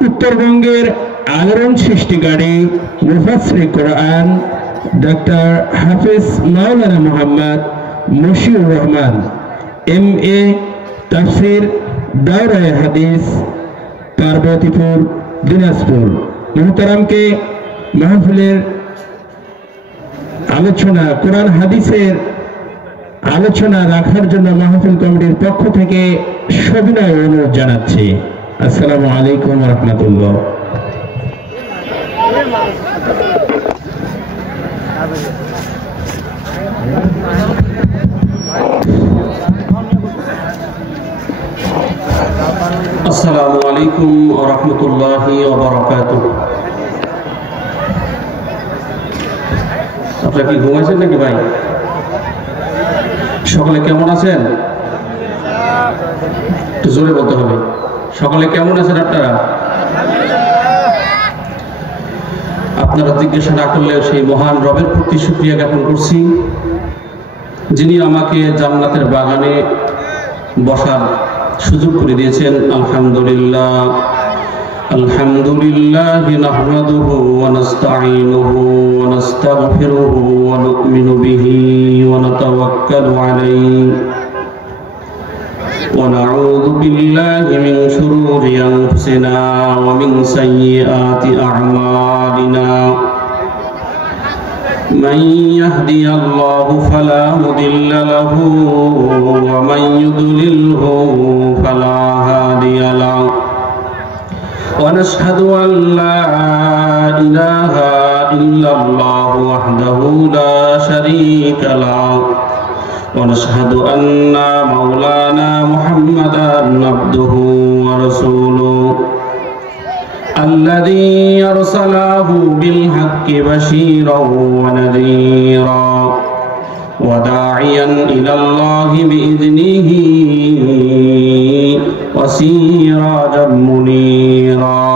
উত্তরবঙ্গের আলোড়ন সৃষ্টিকারী মুফাসসিরে কোরআন ডক্টর হাফেজ মাওলানা মোহাম্মদ মশিউর রহমান MA তাফসীর দাওরায়ে হাদিস পার্বতীপুর দিনাজপুর মুহতারামকে মাহফিলের আলোচনা কোরআন হাদিসের আলোচনা রাখার জন্য মাহফিল কমিটির পক্ষ থেকে সবিনয় অনুরোধ জানাচ্ছি। আসসালামু আলাইকুম ওয়া রাহমাতুল্লাহ। আসসালামু আলাইকুম ওয়া রাহমাতুল্লাহি ওয়া বারাকাতুহু। আপনারা কি ঘুমাইছেন নাকি ভাই? সকলে কেমন আছেন? একটু জোরে বলতে হবে। সকলে কেমন আছেন আপনারা? আপনারা জিজ্ঞাসা না করলেও সেই মহান রবের প্রতি শুকরিয়া জ্ঞাপন করছি, যিনি আমাকে জান্নাতের বাগানে বসার সুযোগ করে দিয়েছেন। আলহামদুলিল্লাহ আলহামদুলিল্লাহি নাহমাদুহু ওয়া নাস্তাঈনুহু ওয়া নাস্তাগফিরুহু ওয়া নু'মিনু বিহি ওয়া নাতাওয়াক্কালু আলাইহি ওয়া নাউযু বিল্লাহি মিন শুরুরি আনফুসিনা ওয়া মিন সাইয়্যাতি আ'মালিনা। من يهدي الله فلا مضل له ومن يضلله فلا هادي له ونشهد أن لا إله إلا الله وحده لا شريك له ونشهد أن مولانا محمدا عبده ورسوله الذي أرسله بالحق بشيرا ونذيرا وداعيا إلى الله بإذنه وسراجا منيرا.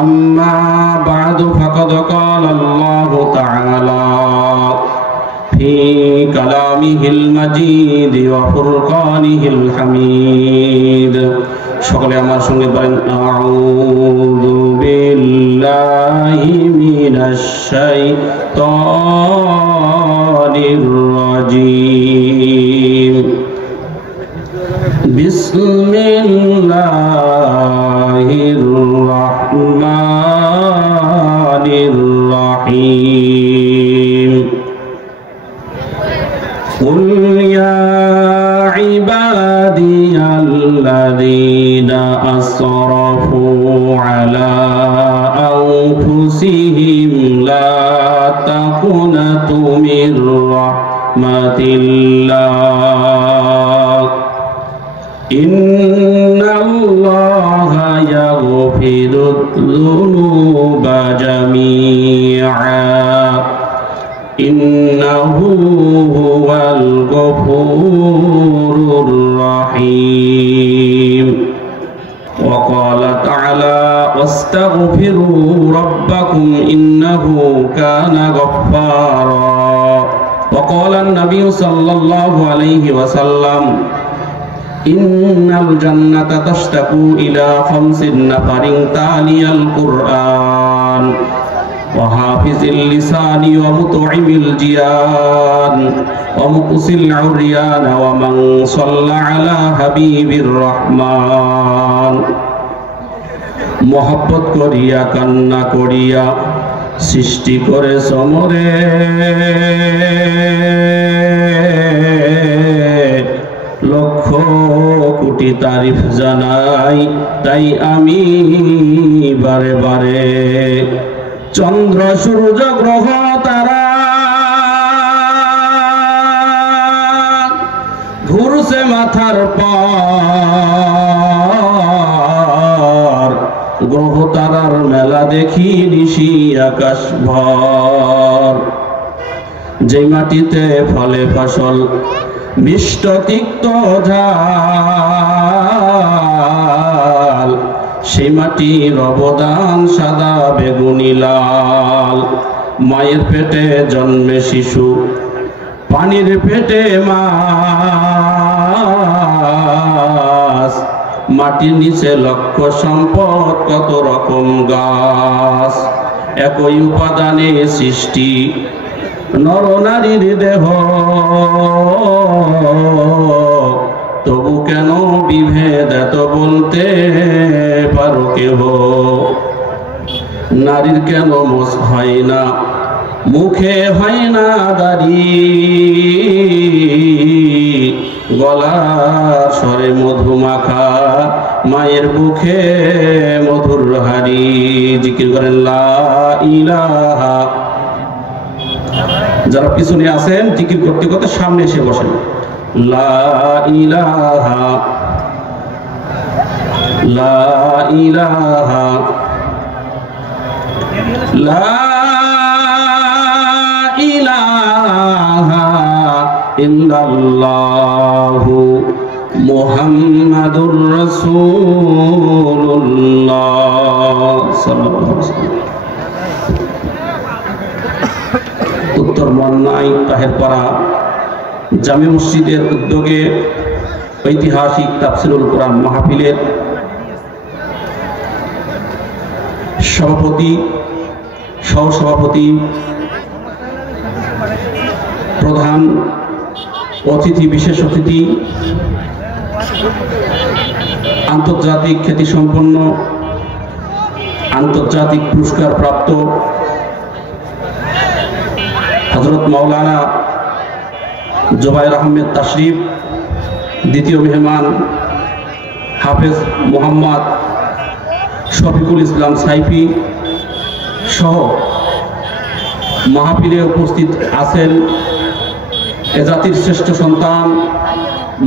أما بعد فقد قال الله تعالى في كلامه المجيد وفرقانه الحميد. সকলে আমার সঙ্গে বলেন আউযু বিল্লাহি মিনাশ শাইতানির রাজীম। বিসমিল্লাহির রাহমানির রাহিম। কুল ইয়া ইবাদিয়াল্লাযীনা আসরাফু আলা আনফুসিহিম লা তাকুনাতু মির রাহমাতিল্লাহ ইন্নাল্লাহা ইয়াগফিরুয যুনুবা জামিআ ইন্নাহু হুয়াল গফুরুর রহিম। وقال تعالى واستغفروا ربكم إنه كان غفارا. وقال النبي صلى الله عليه وسلم إن الجنة تشتاق إلى 5 نفر تالي القرآن وحافظ اللسان ومطعم الجيان ومقصي العريان ومن صلى على حبيب الرحمن. মোহাব্বত করিয়া কান্না করিয়া সৃষ্টি করে সমরে লক্ষ কোটি তারিফ জানাই, তাই আমি বারে বারে চন্দ্র সূর্য গ্রহ তারা ঘুরছে মাথার পর, গ্রহ তারার মেলা দেখি নিশি আকাশ ভর। যে মাটিতে ফলে ফসল মিষ্ট তিক্ত ঝাল, সেই মাটির অবদান সাদা বেগুনি লাল। মায়ের পেটে জন্মে শিশু পানির পেটে মাছ, মাটির নিচে লক্ষ সম্পদ, কত রকম গাছ, একই উপাদানে সৃষ্টি নর নারীর দেহ, তবু কেন বিভেদ এত বলতে পারো কেহ? নারীর কেন মোছ হয় না, মুখে হয় না দাড়ি, গলার স্বরে মধু মাখা, মায়ের বুকে মধুর হাড়ি। জিকির করেন লা ইলাহা। যারা পিছনে আছেন জিকির করতে করতে সামনে এসে বসেন। লা ইলাহা লা ইলাহা লা ইলাহা ইল্লাল্লাহু মুহাম্মাদুর রাসূলুল্লাহ সাল্লাল্লাহু আলাইহি ওয়াসাল্লাম। উত্তর মন্নাই তাহেরপাড়া জামে মসজিদের উদ্যোগে ঐতিহাসিক তাফসিরুল কোরআন মাহফিলের সভাপতি, সহসভাপতি, প্রধান অতিথি, বিশেষ অতিথি, আন্তর্জাতিক খ্যাতিসম্পন্ন, আন্তর্জাতিক পুরস্কার প্রাপ্ত হযরত মাওলানা জুবায়ের আহমেদ তাশরিফ, দ্বিতীয় মেহমান হাফেজ মোহাম্মদ শফিকুল ইসলাম সাইফি সহ মাহফিলে উপস্থিত আছেন এ জাতির শ্রেষ্ঠ সন্তান,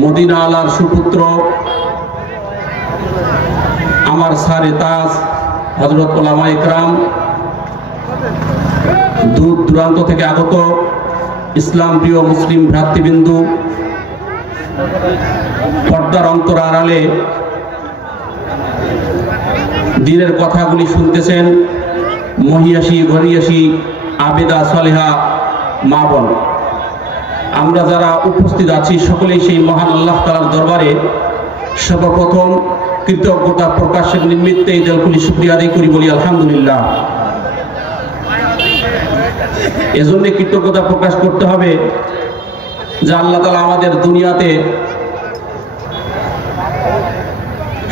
মদিনা আলার সুপুত্র, আমার সারে তাজ হযরত উলামা ইকরাম, দূর দূরান্ত থেকে আগত ইসলাম প্রিয় মুসলিম ভ্রাতৃবৃন্দু, পর্দার অন্তর আড়ালে দ্বীনের কথাগুলি শুনতেছেন মহিয়াসী, ঘরিয়াসী, আবেদা, সালেহা মা বোন, আমরা যারা উপস্থিত আছি সকলেই সেই মহান আল্লাহ তাআলার দরবারে সর্বপ্রথম কৃতজ্ঞতা প্রকাশের নিমিত্তে এই দিলখুলি শুকরিয়া আদায় করি, বলি আলহামদুলিল্লাহ। এজন্য কৃতজ্ঞতা প্রকাশ করতে হবে যে আল্লাহ তাআলা আমাদের দুনিয়াতে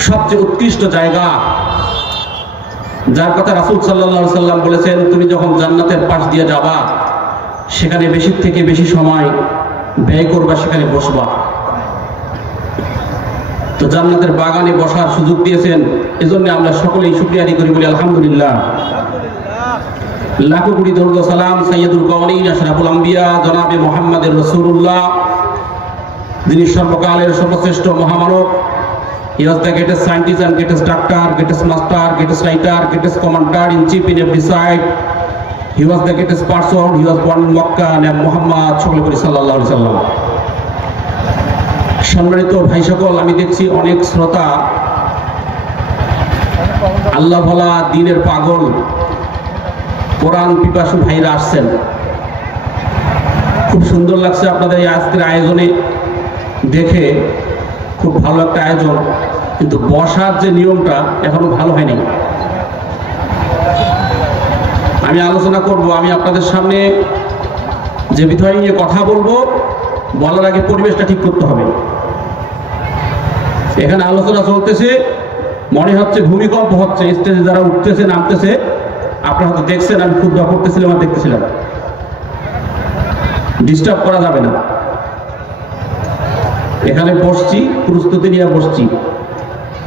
সবচেয়ে উৎকৃষ্ট জায়গা, যার কথা রাসূল সাল্লাল্লাহু আলাইহি সাল্লাম বলেছেন, তুমি যখন জান্নাতের পাশ দিয়ে যাবা সেখানে বেশি থেকে বেশি সময় ব্যয় করবা, সেখানে বসবা। তো জান্নাতের বাগানে বসার সুযোগ দিয়েছেন, এজন্য আমরা সকলেই শুকরিয়া আদায় করি, বলি আলহামদুলিল্লাহ। লাখো কোটি দরুদ সালাম সাইয়্যিদুল কাওনাইন আশরাফুল আম্বিয়া জনাবে মুহাম্মাদুর রাসূলুল্লাহ, যিনি সর্বকালের সর্বশ্রেষ্ঠ মহামানব। He was the greatest scientist and greatest doctor, greatest master, greatest writer, greatest commander in chief in every side. He was the greatest person. He was born in Makkah, named Muhammad sallallahu alaihi wasallam. সম্মানিত ভাই সকল, আমি দেখছি অনেক শ্রোতা, আল্লাহ ভোলা দ্বীনের পাগল, কোরআন পিপাসু ভাইরা আসছেন। খুব সুন্দর লাগছে আপনাদের এই আজকের আয়োজনে দেখে, খুব ভালো একটা আয়োজন, কিন্তু বসার যে নিয়মটা এখনো ভালো হয়নি। আমি আলোচনা করব, আমি আপনাদের সামনে যে বিষয় নিয়ে কথা বলবো বলার আগে পরিবেশটা ঠিক করতে হবে। এখানে আলোচনা চলতেছে, মনে হচ্ছে ভূমিকম্প হচ্ছে, স্টেজে যারা উঠতেছে নামতেছে, আপনারা হয়তো দেখছেন, আমি খুব দোয়া করতেছিলাম আর দেখতেছিলাম। ডিস্টার্ব করা যাবে না। এখানে বসছি, প্রস্তুতি নিয়ে বসছি।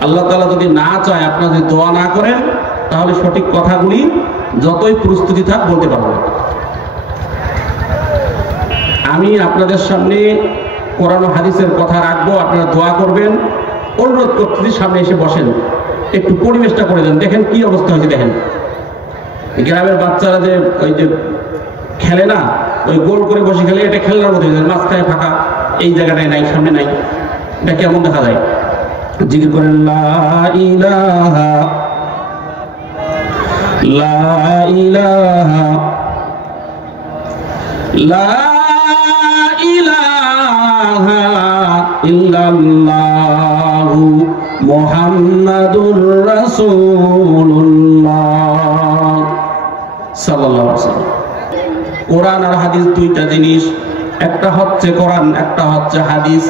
আল্লাহ তাআলা যদি না চায়, আপনারা যদি দোয়া না করেন, তাহলে সঠিক কথাগুলি যতই প্রস্তুতি থাক বলতে পারবো। আমি আপনাদের সামনে কোরআন ও হাদিসের কথা রাখবো, আপনারা দোয়া করবেন। অনুরোধ করতেছি সামনে এসে বসেন, একটু পরিবেশটা করে দেন। দেখেন কি অবস্থা হয়েছে, দেখেন গ্রামের বাচ্চারা যে ওই যে খেলে না, ওই গোল করে বসে খেলে, এটা খেলনার মতো হয়ে যায়, মাঝখানে ফাঁকা, এই জায়গাটায় নাই, সামনে নাই, এটা কেমন দেখা যায়? জিকির করেন লা ইলাহা লা ইলাহা লা ইলাহা ইল্লাল্লাহু মুহাম্মাদুর রাসূলুল্লাহ সাল্লাল্লাহু আলাইহি ওয়াসাল্লাম। কোরআন আর হাদিস দুইটা জিনিস, একটা হচ্ছে কোরআন, একটা হচ্ছে হাদিস।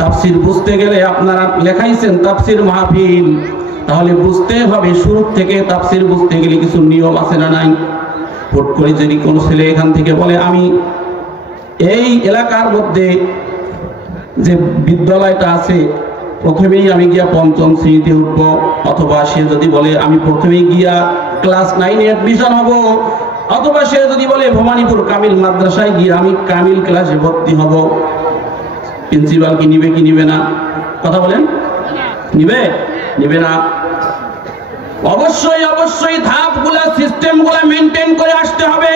তাফসীর বুঝতে গেলে আপনারা লেখাইছেন তাফসীর মাহফিল, তাহলে বুঝতে হবে শুরু থেকে তাফসীর বুঝতে গেলে কিছু নিয়ম আছে না নাই। হুট করে যদি কোনো ছেলে এখান থেকে বলে আমি এই এলাকার মধ্যে যে বিদ্যালয়টা আছে প্রথমেই আমি গিয়া পঞ্চম শ্রেণীতে উঠব, অথবা সে যদি বলে আমি প্রথমেই গিয়া ক্লাস 9-এ অ্যাডমিশন হব, অথবা সে যদি বলে ভবানীপুর কামিল মাদ্রাসায় গিয়ে আমি কামিল ক্লাসে ভর্তি হব, প্রিন্সিপাল কি নিবে কি নিবে না? কথা বলেন, নিবে নিবে না? অবশ্যই অবশ্যই ধাপগুলা সিস্টেমগুলা মেনটেন করে আসতে হবে।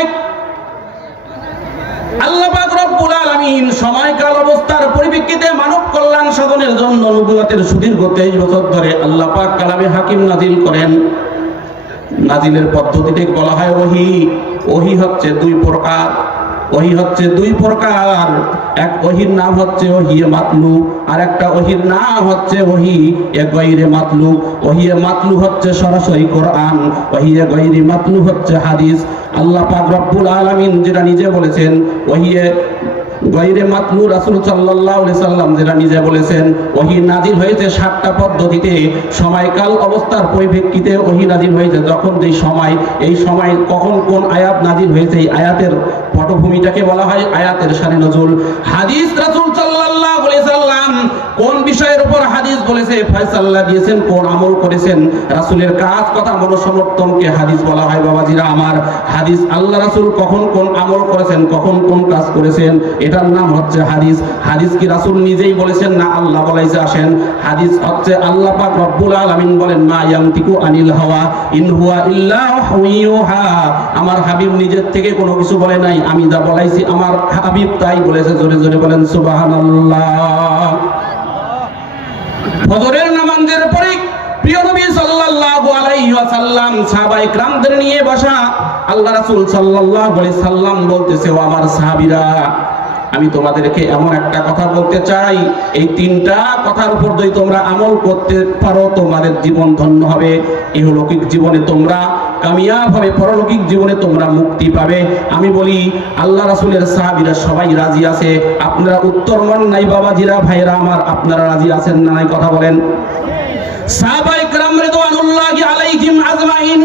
আল্লাহ পাক রব্বুল আলামিন সময়কাল অবস্থার পরিপ্রেক্ষিতে মানব কল্যাণ সাধনের জন্য নবুয়তের সুদীর্ঘ 23 বছর ধরে আল্লাহ পাক কালামে হাকিম নাজিল করেন। নাজিলের পদ্ধতিতে বলা হয় ওহী। ওহী হচ্ছে দুই প্রকার, ওহী হচ্ছে দুই প্রকার। এক ওহীর নাম হচ্ছে ওহিয়ে মাতলু, আর একটা ওহীর নাম হচ্ছে ওহী এ গায়রে মাতলু। ওহিয়ে মাতলু হচ্ছে সরাসরি কোরআন, ওহিয়ে গায়রে মাতলু হচ্ছে হাদিস। আল্লাহ পাক রব্বুল আলামিন যেটা নিজে বলেছেন, ওহিয়ে গায়রে মাতলু রাসূল সাল্লাল্লাহু আলাইহি সাল্লাম যেটা নিজে বলেছেন, ওহী নাজিল হয়েছে 7টা পদ্ধতিতে। সময়কাল অবস্থার পরিপ্রেক্ষিতে ওহী নাজিল হয়েছে যখন যেই সময়, এই সময় কখন কোন আয়াত নাজিল হয়েছে, এই আয়াতের পটভূমিটাকে বলা হয় আয়াতের শানে নজুল। হাদিস রাসূল সাল্লাল্লাহু আলাইহি সাল্লাম কোন বিষয়ের উপর হাদিস বলেছে, ফয়সালা দিয়েছেন, কোন আমল করেছেন, রাসূলের কাজ কথা মনোসমর্থনকে হাদিস বলা হয়। বাবাজিরা আমার, হাদিস আল্লাহ রাসূল কখন কোন আমল করেছেন, কখন কোন কাজ করেছেন, এটার নাম হচ্ছে হাদিস। হাদিস কি রাসূল নিজেই বলেছেন না আল্লাহ বলাইছে? আসেন, হাদিস হচ্ছে আল্লাহ পাক রব্বুল আলামিন বলেন মা ইয়ামতিকু আনিল হাওয়া ইন হুয়া ইল্লা ওয়াহয়ুহা। আমার হাবিব নিজের থেকে কোনো কিছু বলে নাই, আমি যা বলাইছি আমার হাবিব তাই বলেছে। জোরে জোরে বলেন সুবহানাল্লাহ। ফজরের নামাজের পরে প্রিয় নবী সাল্লাল্লাহু আলাইহি ওয়াসাল্লাম সাহাবায়ে কিরামদের নিয়ে বসা। আল্লাহ রাসূল সাল্লাল্লাহু আলাইহি সাল্লাম বলতেছে, ও আমার সাহাবীরা, আমি তোমাদেরকে এমন একটা কথা বলতে চাই, এই 3টা কথার উপর যদি তোমরা আমল করতে পারো তোমাদের জীবন ধন্য হবে। ইহলৌকিক জীবনে তোমরা কামিয়াব হবে, পরলৌকিক জীবনে তোমরা মুক্তি পাবে। আমি বলি আল্লাহ রাসূলের সাহাবীরা সবাই রাজি আছে? আপনারা উত্তর মান নাই বাবাজিরা, ভাইরা আমার, আপনারা রাজি আছেন না নাই? কথা বলেন। সাহাবায়ে কিরাম রিদওয়ানুল্লাহি আলাইহিম আজমাইন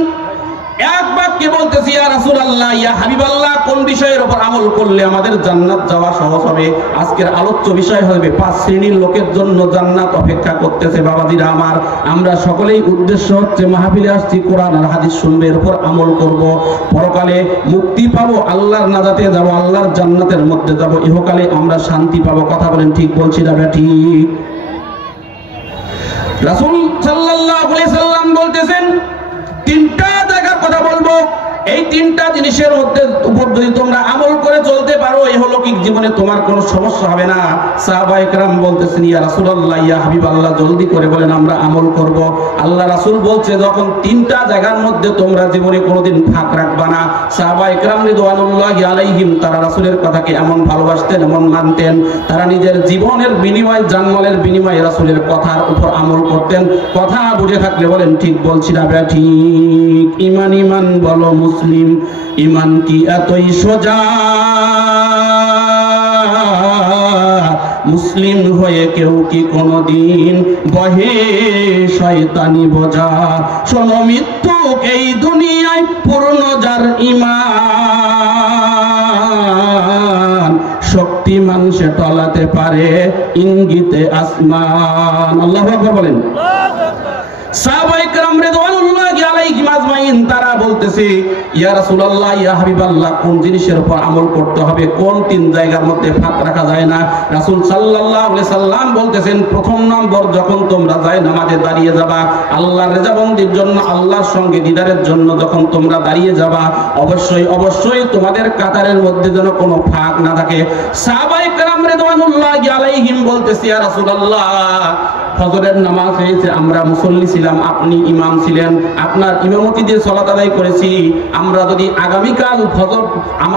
এক বাক্যে বলতেছি, ইয়া রাসূলুল্লাহ, ইয়া হাবিবাল্লাহ, কোন বিষয়ের উপর আমল করলে আমাদের জান্নাত যাওয়া সহজ হবে? আজকের আলোচ্য বিষয় হবে 5 শ্রেণীর লোকের জন্য জান্নাত অপেক্ষা করতেছে। বাবাজিরা আমার, আমরা সকলেই উদ্দেশ্য হচ্ছে মাহফিলে আসছি কোরআন আর হাদিস শুনবে, এর উপর আমল করব, পরকালে মুক্তি পাবো, আল্লাহর নাজাতে যাব, আল্লাহর জান্নাতের মধ্যে যাব, ইহকালে আমরা শান্তি পাবো। কথা বলেন, ঠিক বলছি না ঠিক? রাসূল সাল্লাল্লাহু আলাইহি সাল্লাম বলতেছেন 3টা জায়গার কথা বলবো, এই 3টা জিনিসের মধ্যে উপর যদি তোমরা আমল করে চলতে পারো ইহলৌকিক জীবনে তোমার কোনো সমস্যা হবে না। সাহাবায়ে কেরাম বলতেছেন, ইয়া রাসূলুল্লাহ, ইয়া হাবিবাল্লাহ, জলদি করে বলেন আমরা আমল করব। আল্লাহ রাসূল বলছে, যখন 3টা জায়গার মধ্যে তোমরা জীবনে কোনোদিন ফাঁক রাখবা না। সাহাবায়ে কেরাম রিদওয়ানুল্লাহি আলাইহিম তারা রাসূলের কথাকে এমন ভালোবাসতেন, এমন মানতেন, তারা নিজের জীবনের বিনিময়ে, জানমালের বিনিময়ে রাসূলের কথার উপর আমল করতেন। কথা বুঝে থাকলে বলেন ঠিক বলছি না ঠিক? ঈমান ঈমান বলো মুসলিম, ঈমান কি এতই সোজা? মুসলিম হয়ে কেউ কি কোনদিন বহে শয়তানি বোঝা? শোনো মৃত্যু এই দুনিয়ায় পূর্ণ যার ঈমান, শক্তিমান সে টলাতে পারে ইঙ্গিতে আসমান। আল্লাহু আকবার বলেন। সাহাবায়ে কেরাম রিদওয়ানুল্লাহি আলাইহিম আজমাইন তারা বলতেছে, ইয়া রাসূলুল্লাহ, ইয়া হাবিবাল্লাহ, কোন জিনিসের উপর আমল করতে হবে, কোন 3 জায়গার মধ্যে ফাঁক রাখা যায় না? রাসূল সাল্লাল্লাহু আলাইহি সাল্লাম বলতেছেন, প্রথম নম্বর, যখন তোমরা যায় নামাজে দাঁড়িয়ে যাবা, আল্লাহর রেজাবন্দির জন্য, আল্লাহর সঙ্গে দিদারের জন্য যখন তোমরা দাঁড়িয়ে যাবা, অবশ্যই অবশ্যই তোমাদের কাতারের মধ্যে যেন কোনো ফাঁক না থাকে। সাহাবায়ে কেরাম রিদওয়ানুল্লাহি আলাইহিম বলতেছে, ইয়া রাসূলুল্লাহ, ফজরের নামাজ হয়েছে, আমরা মুসল্লি ছিলাম, আপনি ইমাম ছিলেন, আপনার ইমামতি দিয়ে সালাত আদায় করেছি। আমরা যদি আগামীকাল ফজর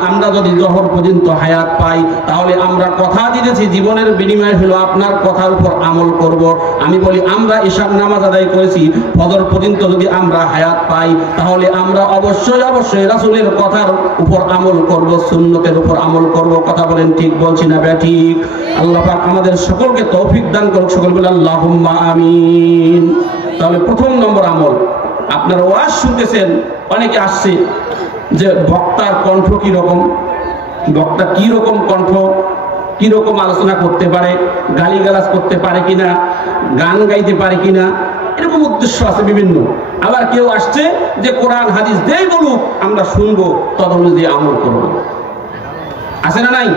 আমরা যদি জোহর পর্যন্ত হায়াত পাই, তাহলে আমরা কথা দিতেছি জীবনের বিনিময় হলো আপনার কথার উপর আমল করব। আমি বলি আমরা ঈশার নামাজ আদায় করেছি, ফজর পর্যন্ত যদি আমরা হায়াত পাই, তাহলে আমরা অবশ্যই অবশ্যই রাসূলের কথার উপর আমল করব, সুন্নতের উপর আমল করব। কথা বলেন ঠিক বলছি না ঠিক? আল্লাহ পাক আমাদের সকলকে তৌফিক দান করুক, সকল বলে আল্লাহুম্মা আমিন। তাহলে প্রথম নম্বর আমল, আপনারা ওয়াজ শুনতেছেন, অনেকে আসছে যে বক্তার কণ্ঠ কি রকম, বক্তা কি রকম কণ্ঠ, কি রকম আলোচনা করতে পারে, গালিগালাজ করতে পারে কিনা, গান গাইতে পারে কিনা, এরকম উদ্দেশ্য আছে বিভিন্ন। আবার কেউ আসছে যে কোরআন হাদিস দেই বলুক, আমরা শুনবো, তদনুযায়ী আমল করবো। আছে না নাই?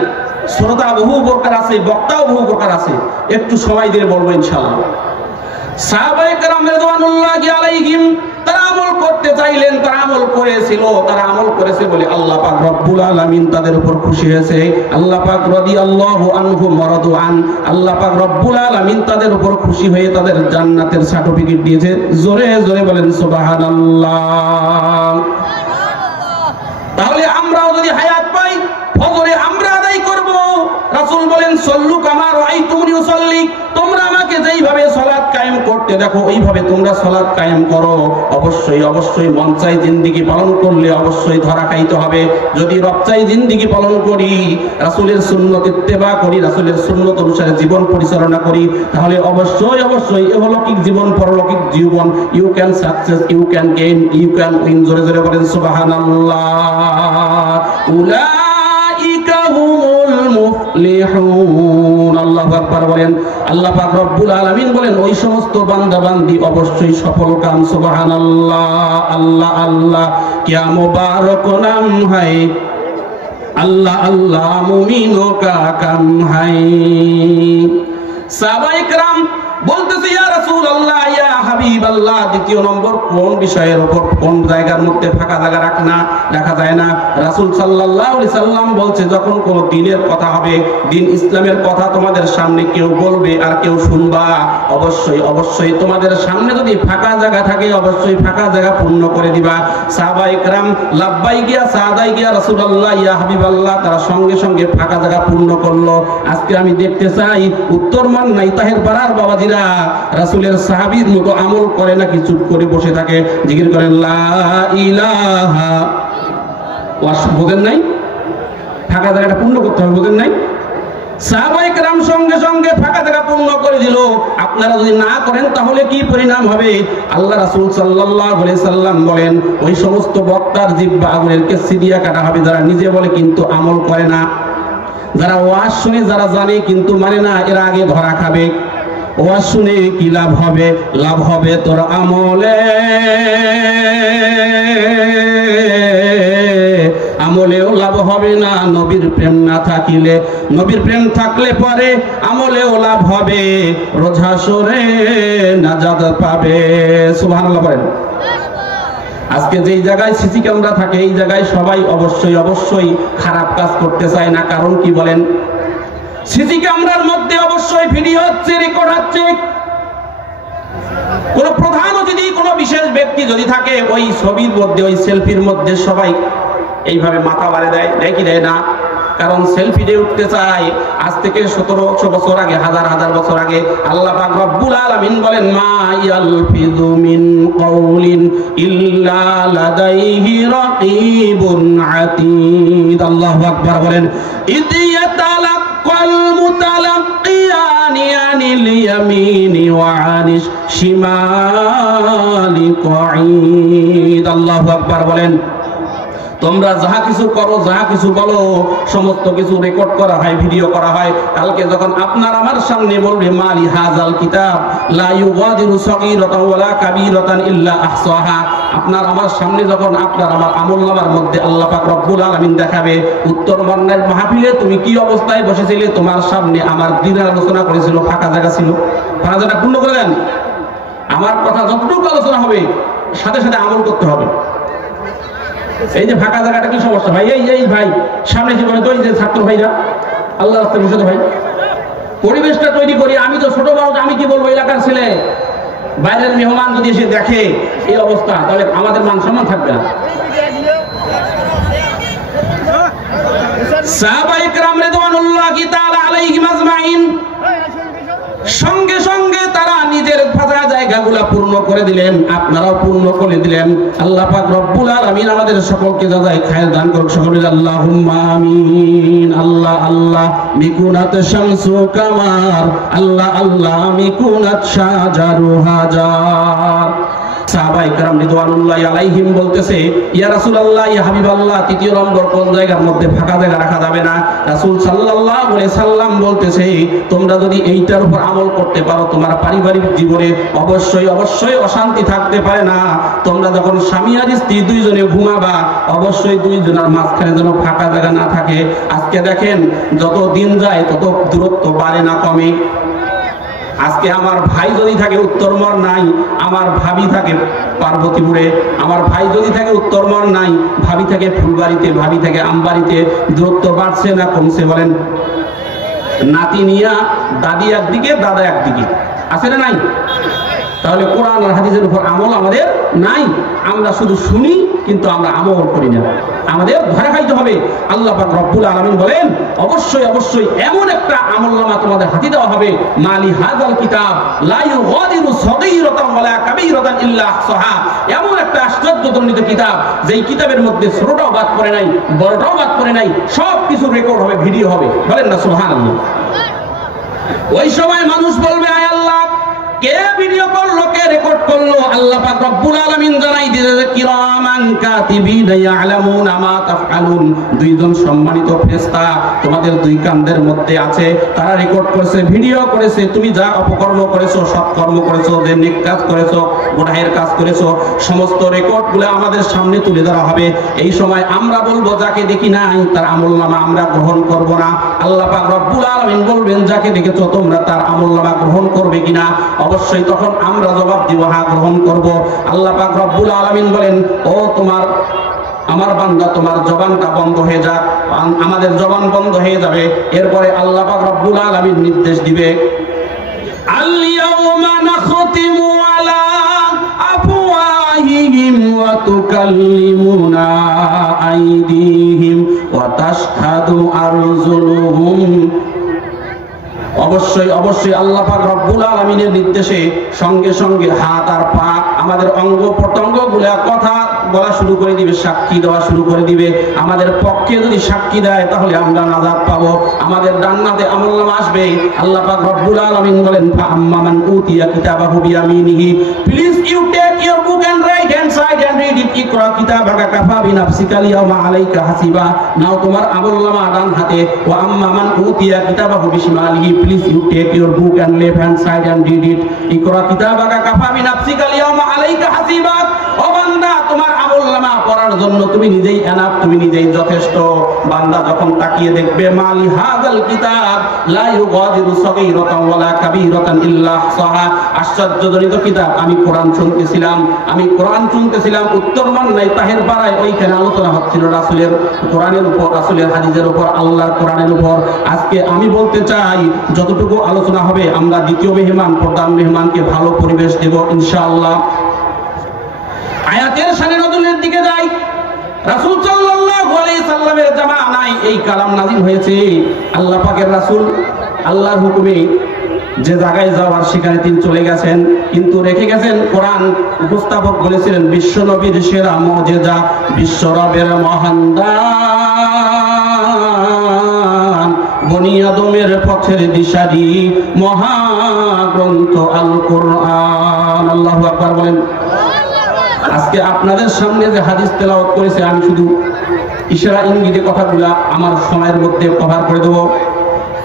শ্রোতা বহু প্রকার আছে, বক্তাও বহু প্রকার আছে, একটু সময় দিয়ে বলবো ইনশাআল্লাহ। সাহাবায়ে কেরাম রাদিয়াল্লাহু আলাইহিম তারা আমল করতে চাইলেন, তারা আমল করেছিল, তারা আমল করেছে বলে আল্লাহ পাক রব্বুল আলামিন তাদের উপর খুশি হয়েছে। আল্লাহ পাক রাদিয়াল্লাহু আনহুম ওয়া রাদু আন, আল্লাহ পাক রব্বুল আলামিন তাদের উপর খুশি হয়ে তাদের জান্নাতের সার্টিফিকেট দিয়েছে। জোরে জোরে বলেন সুবহানাল্লাহ। তাহলে আমরাও যদি হায়াত পাই, ফজরে আমরা আদায় করব। রাসূল বলেন সল্লু কামা রাআইতুমুনি উসাল্লি, তোমরা আমাকে যেইভাবে সালাত কায়েম করতে দেখো ওইভাবে তোমরা সালাত কায়েম করো। অবশ্যই অবশ্যই মন চাই জিন্দেগি পালন করলে অবশ্যই ধরা খাইতে হবে। যদি রব চাই জিন্দেগি পালন করি, রাসূলের সুন্নত ইত্তেবা করি, রাসূলের সুন্নত অনুসারে জীবন পরিচালনা করি, তাহলে অবশ্যই অবশ্যই ইহলৌকিক জীবন পরলৌকিক জীবন, you can success, you can gain, you can win. জোরে জোরে বলেন সুবহানাল্লাহ। উলাইকা হুমুল মুফলিহুন। আল্লাহু আকবার বলেন। আল্লাহ পাক রব্বুল আলামিন বলেন ওই সমস্ত বান্দা বান্দি অবশ্যই সফল কাম। সুবহানাল্লাহ। আল্লাহ আল্লাহ क्या मुबारक नाम है, अल्लाह अल्लाह मुमिनों का काम है। साहबाए किराम বলতেছে ইয়া রাসূলুল্লাহ, ইয়া হাবিবাল্লাহ, দ্বিতীয় নম্বর কোন বিষয়ের উপর, কোন জায়গার মধ্যে ফাঁকা জায়গা রাখা যায় না। রাসূল সাল্লাল্লাহু আলাইহি সাল্লাম বলছে যখন কোন দ্বীনের কথা হবে, দ্বীন ইসলামের কথা তোমাদের সামনে কেউ বলবে আর কেউ শুনবা, অবশ্যই অবশ্যই তোমাদের সামনে যদি ফাঁকা জায়গা থাকে অবশ্যই ফাঁকা জায়গা পূর্ণ করে দিবা। সাহাবায়ে কেরাম লাব্বাই গিয়া সাদাই গিয়া রাসূলুল্লাহ ইয়া হাবিবাল্লাহ, তারা সঙ্গে সঙ্গে ফাঁকা জায়গা পূর্ণ করলো। আজকে আমি দেখতে চাই উত্তরমান নাই তাহের পাড়ার বাবাজিরা রাসূলের সাহাবীর মতো আমল করে নাকি চুপ করে বসে থাকে, জিকির করেন লা ইলাহা। ওয়াস বোঝেন নাই? ফাঁকা জায়গাটা পূর্ণ করতে হবে, বোঝেন নাই? সাহাবায়ে কেরাম সঙ্গে সঙ্গে ফাঁকা জায়গা পূর্ণ করে দিল। আপনারা যদি না করেন তাহলে কি পরিণাম হবে? আল্লাহ রাসূল সাল্লাল্লাহু আলাইহি সাল্লাম বলেন ওই সমস্ত বক্তার জিহ্বা আগুনের কেসি দিয়ে কাটা হবে যারা নিজে বলে কিন্তু আমল করে না, যারা ওয়াজ শুনে যারা জানে কিন্তু মানে না, এরা আগে ধরা খাবে। ওয়াজ শুনে কি লাভ হবে? লাভ হবে তোর আমলে, আমলেও লাভ হবে না নবীর প্রেম না থাকিলে। নবীর প্রেম থাকলে পরে আমলেও লাভ হবে, রোজ হাসরে নাজাত পাবে। সুবহানাল্লাহ বলেন। আজকে যেই জায়গায় সিসি ক্যামেরা থাকে এই জায়গায় সবাই অবশ্যই অবশ্যই খারাপ কাজ করতে চায় না। কারণ কি বলেন? সিসি ক্যামেরার মধ্যে অবশ্যই ভিডিও হচ্ছে, রেকর্ড হচ্ছে। কোন প্রধান অতিথি, কোন বিশেষ ব্যক্তি যদি থাকে, ওই ছবির মধ্যে, ওই সেলফির মধ্যে সবাই এইভাবে মাথা বাড়ে দেয়, দেয় কি দেয় না? কারণ সেলফি দিয়ে উঠতে চায়। আজ থেকে 1700 বছর আগে, হাজার হাজার বছর আগে আল্লাহ পাক রব্বুল আলামিন বলেন মা ইয়ালফিযু মিন কাউলিন ইল্লা লাদাইহি রাকিবুন আতীদ। আল্লাহু আকবার বলেন। ইয ইয়াতালাক্কাল মুতালাক্কিয়ানি আনিল ইয়ামিনি ওয়া আনিশ শিমালি কাঈদ। আল্লাহু আকবার বলেন। তোমরা যাহা কিছু করো, যাহা কিছু বলো, সমস্ত কিছু রেকর্ড করা হয়, ভিডিও করা হয়। কালকে যখন আপনার আমার সামনে বলবে মালি হাযাল কিতাব লা ইউগাদিরু সাগীরাতান ওয়ালা কাবীরাতান ইল্লা আহসাহা, আপনার আমার সামনে যখন আপনার আমার আমলনামার মধ্যে আল্লাহ পাক রব্বুল আলামিন দেখাবে উত্তর বান্নার মাহফিলে তুমি কি অবস্থায় বসেছিলে, তোমার সামনে আমার দ্বীনের আলোচনা করেছিল, ফাঁকা জায়গা ছিল, ফাঁকা জায়গা পূর্ণ করে দেন। আমার কথা যতটুকু আলোচনা হবে সাথে সাথে আমল করতে হবে। এই যে ফাঁকা জায়গাটা কি সমস্যা ভাই? এই ভাই সামনে জীবনে তো এই যে ছাত্র ভাইরা আল্লাহ রাস্তায় বসে, ভাই পরিবেশটা তৈরি করি। আমি তো ছোট মানুষ, আমি কি বলবো এলাকার ছেলে, বাইরের মেহমান যদি এসে দেখে এই অবস্থা, তাহলে আমাদের মান সম্মান থাকবে না। সাহাবায়ে কেরাম রিদওয়ানুল্লাহি তাআলা আলাইহিম আজমাইন সঙ্গে সঙ্গে তারা নিজের ফাঁকা জায়গাগুলা পূর্ণ করে দিলেন, আপনারাও পূর্ণ করে দিলেন। আল্লাহ পাক রব্বুল আলামিন আমাদের সকলকে যাজাই খায়ের দান করুক। সকলে আল্লাহুম্মা আমিন। আল্লাহ আল্লাহ মিকুনাত শামসু কামার, আল্লাহ আল্লাহ মিকুনাত শাজারু হাজার। সাহাবায়ে কেরাম রিদওয়ানুল্লাহি আলাইহিম বলতেছে, ইয়া রাসূলুল্লাহ, ইয়া হাবিবাল্লাহ, তৃতীয় নম্বর কোন জায়গার মধ্যে ফাঁকা জায়গা রাখা যাবে না? রাসূল সাল্লাল্লাহু আলাইহি সাল্লাম বলতেছে, তোমরা যদি এইটার উপর আমল করতে পারো, তোমার পারিবারিক জীবনে অবশ্যই অবশ্যই অশান্তি থাকতে পারে না। তোমরা যখন স্বামী আর স্ত্রী দুইজনে ঘুমাবা, অবশ্যই দুইজনের মাঝখানে যেন ফাঁকা জায়গা না থাকে। আজকে দেখেন, যত দিন যায় তত দূরত্ব বাড়ে না কমে। আজকে আমার ভাই যদি থাকে উত্তরমর নাই, আমার ভাবি থাকে পার্বতীপুরে, আমার ভাই যদি থাকে উত্তরমর নাই, ভাবি থাকে ফুলবাড়িতে, ভাবি থাকে আমবাড়িতে। দূরত্ব বাড়ছে না কমছে বলেন? নাতি নিয়া দাদি একদিকে, দাদা একদিকে, আছে না নাই? তাহলে কোরআন আর হাদিসের উপর আমল আমাদের নাই। আমরা শুধু শুনি কিন্তু আমরা আমল করি না। আমাদের ধরে খাইতে হবে। আল্লাহ পাক রব্বুল আলামিন বলেন, অবশ্যই অবশ্যই এমন একটা আমলনামা তোমাদের হাতে দেওয়া হবে, মালি হাযাল কিতাব লা ইউগাদিরু সগীরাতান ওয়ালা কাবীরাতান ইল্লা আহসাহা। এমন একটা আশ্চর্যজনক কিতাব, যেই কিতাবের মধ্যে ছোটটাও বাদ পড়ে নাই, বড়টাও বাদ পড়ে নাই, সব কিছু রেকর্ড হবে, ভিডিও হবে। বলেন না সুবহানাল্লাহ? ওই সময় মানুষ বলবে, আয় আল্লাহ, কে ভিডিও করলো, কে রেকর্ড করলো? আল্লাহ পাক রব্বুল আলামিন জানাই দিয়েছে, কিরামান কাতিবিন ইয়ালামুনা মা তাফআলুন। দুইজন সম্মানিত ফেরেশতা তোমাদের দুই কাঁধের মধ্যে আছে, তারা রেকর্ড করেছে, ভিডিও করেছে। তুমি যা অপকর্ম করেছো, সৎকর্ম করেছো, যে নেক কাজ করেছো, গুনাহের কাজ করেছো, সমস্ত রেকর্ডগুলো আমাদের সামনে তুলে ধরা হবে। এই সময় আমরা বলবো, যাকে দেখি নাই তার আমলনামা আমরা গ্রহণ করব না। আল্লাহ পাক রব্বুল আলামিন বলবেন, যাকে দেখেছো তোমরা তার আমলনামা গ্রহণ করবে কিনা? অবশ্যই তখন আমরা জবাব দিব, হ্যাঁ গ্রহণ করব। আল্লাহ পাক রব্বুল আলামিন বলেন, ও তোমার আমার বান্দা, তোমার জবানটা বন্ধ হয়ে যাক। আমাদের জবান বন্ধ হয়ে যাবে। এরপরে আল্লাহ পাক রব্বুল আলামিন নির্দেশ দিবে, আল ইয়াউমা নাখতিমু আলা আফওয়াহিহিম ওয়া তুকাল্লিমুনা আইদিহিম ওয়া তাশহাদু আরজুলুহুম। অবশ্যই অবশ্যই আল্লাহ পাক রব্বুল আলামিনের নির্দেশে সঙ্গে সঙ্গে হাত আর পা, আমাদের অঙ্গ প্রত্যঙ্গগুলা কথা বলা শুরু করে দিবে, সাক্ষী দেওয়া শুরু করে দিবে। আমাদের পক্ষে যদি সাক্ষী দেয় তাহলে আমরা নাজাত পাবো, আমাদের জান্নাতে আমলনামা আসবে। আল্লাহ পাক রব্বুল আলামিন বলেন, ফাআম্মা মান উতিয়া কিতাবাহু বিয়ামিনিহি, please you take your book and right hand side and read it. ইকরা কিতাবাকা কাফা বিনাফসিকা আল-ইয়াওমা আলাইকা হাসিবা। নাও তোমার আমলনামা ডান হাতে। ওয়া আম্মা মান উতিয়া কিতাবাহু বিশিমালিহি, please you take your book and left hand side and read it. ইকরা কিতাবাকা কাফা বিনাফসিকা আল-ইয়াওমা আলাইকা হাসিবা। ও বান্দা, তোমার আমলনামা পড়ার জন্য তুমি নিজেই এনাফ, তুমি নিজেই যথেষ্ট। বান্দা যখন তাকিয়ে দেখবে, মালি হাযাল কিতাব লা ইউগাদিরু সগীরাতান ওয়ালা কাবীরাতান ইল্লা আহসাহা। আশ্চর্যজনিত কিতাব। আমি কোরআন শুনতেছিলাম উত্তরমান নাই তাহের পাড়ায়, ওইখানে আলোচনা হচ্ছিল রাসূলের কোরআনের উপর, রাসূলের হাদিসের উপর, আল্লাহর কোরআনের উপর। আজকে আমি বলতে চাই, যতটুকু আলোচনা হবে আমরা দ্বিতীয় মেহমান, প্রধান মেহমানকে ভালো পরিবেশ দেব ইনশাআল্লাহ। আয়াতের শানে নজরুলের দিকে যাই। রাসূল সাল্লাল্লাহু আলাইহি সাল্লামের জামানায় এই কালাম নাযিল হয়েছে। আল্লাহ পাকের রাসূল আল্লাহর হুকুমে যে জায়গায় যাওয়ার সেখানে তিনি চলে গেছেন, কিন্তু রেখে গেছেন কোরআন। উপস্থাপক বলেছিলেন, বিশ্ব নবীর সেরা মুজিজা, বিশ্ব রবের মহান দান, বনি আদমের পথের দিশারি, মহাগ্রন্থ আল কোরআন। আল্লাহু আকবার বলেন। আজকে আপনাদের সামনে যে হাদিস তেলাওয়াত করেছে, আমি শুধু ইশারা ইঙ্গিতে কথাগুলা আমার সময়ের মধ্যে কভার করে দেব।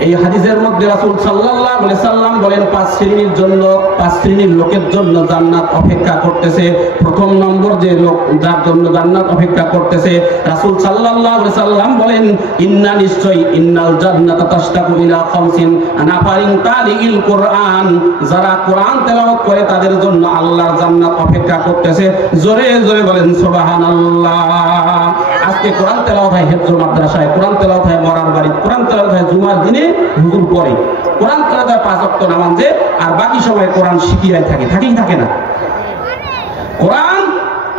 এই হাদিসের মধ্যে রাসূল সাল্লাল্লাহু আলাইহি সাল্লাম বলেন, 5 শ্রেণীর লোকের জন্য জান্নাত অপেক্ষা করতেছে। প্রথম নম্বর যে লোক যার জন্য জান্নাত অপেক্ষা করতেছে, রাসূল সাল্লাল্লাহু আলাইহি সাল্লাম বলেন, ইন্না নিশ্চয় ইন্নাল জান্নাতা তাশতাকু ইলা খামসিন নাফারিন তালিল কুরআন, যারা কোরআন তেলাওয়াত করে তাদের জন্য আল্লাহর জান্নাত অপেক্ষা করতেছে। জোরে জোরে বলেন সুবহানাল্লাহ। আজকে কোরআন তেলাওয়াত হয় হিফজ মাদ্রাসায়, কোরআন তেলাওয়াত হয় মরার বাড়ি, কোরআন তেলাওয়াত হয় জুমার দিনে হুজুর পড়ে, কোরআন তেলাওয়াত হয় 5 ওয়াক্ত নামাজে, আর বাকি সময় কোরআন শিখিয়াই থাকে, থাকেই থাকে না। কোরআন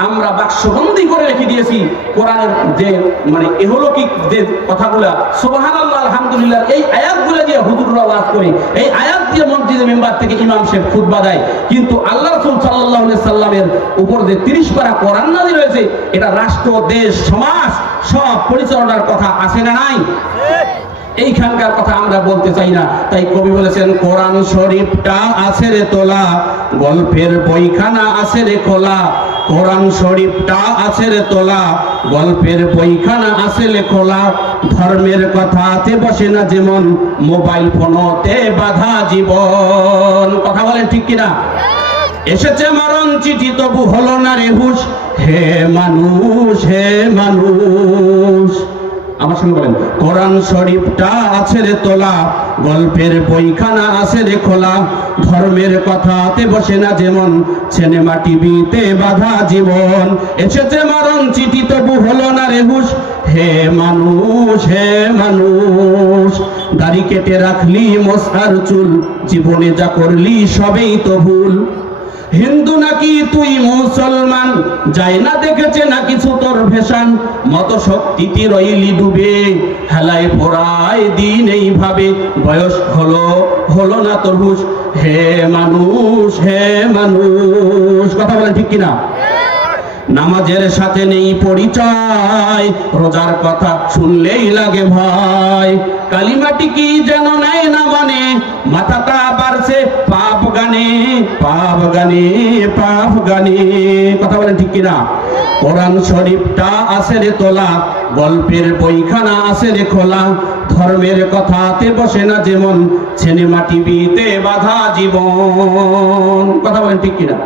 আমরা বাক্সবন্দি করে রেখে দিয়েছি। কোরআনের যে মানে ইহলৌকিক যে কথাগুলা, সুবহানাল্লাহ আলহামদুলিল্লাহ, এই আয়াতগুলো দিয়ে হুজুররা ওয়াজ করে, এই আয়াত দিয়ে মসজিদে মেম্বার থেকে ইমাম সাহেব খুতবা দেয়, কিন্তু আল্লাহ রাসূল সাল্লাল্লাহু আলাইহি সাল্লামের উপর যে 30 পারা কোরআন নাযিল হয়েছে, এটা রাষ্ট্র, দেশ, সমাজ সব পরিচালনার কথা আছে না নাই? এইখানকার কথা আমরা বলতে চাই না। তাই কবি বলেছেন, কোরআন শরীফটা আছে রে তোলা, গল্পের বইখানা আছে রে খোলা, কোরআন শরীফটা আছে রে তোলা, গল্পের বইখানা আছে রে খোলা, ধর্মের কথাতে বসে না যেমন, মোবাইল ফোনতে বাধা জীবন। কথা বলেন ঠিক কিনা? এসেছে মরণ চিঠি তবু হলো না রে হুশ, হে মানুষ হে মানুষ। আমার সঙ্গে বলেন, কোরআন শরীফটা আছে রে তোলা, গল্পের বইখানা আছে রে খোলা, ধর্মের কথাতে বসে না যেমন, সিনেমা টিভিতে বাধা জীবন। এসেছে মরণ চিঠি তবু হলো না রে হুশ, হে মানুষ হে মানুষ। দাড়ি কেটে রাখলি মোছার চুল, জীবনে যা করলি সবেই তো ভুল। হিন্দু নাকি তুই মুসলমান, যাই না দেখেছে না কিছু তোর ভেষান, মত শক্তিতে রইলি ডুবে, হেলায় পড়ায় দিন এইভাবে, বয়স হলো না তোর হুশ, হে মানুষ হে মানুষ। কথা বলেন ঠিক কিনা? নামাজের সাথে নেই পরিচয়, রোজার কথা শুনলেই লাগে ভয়, কালিমাটি কি যেন নেয় না মানে, মাথাটা বাড়ছে পাপ গানে পাপ গানে পাপ গানে। কথা বলেন ঠিক কিনা? কোরআন শরীফটা আছে রে তোলা, গল্পের বইখানা আছে রে খোলা, ধর্মের কথাতে বসে না যেমন, সিনেমা টিভিতে বাধা জীবন। কথা বলেন ঠিক কিনা?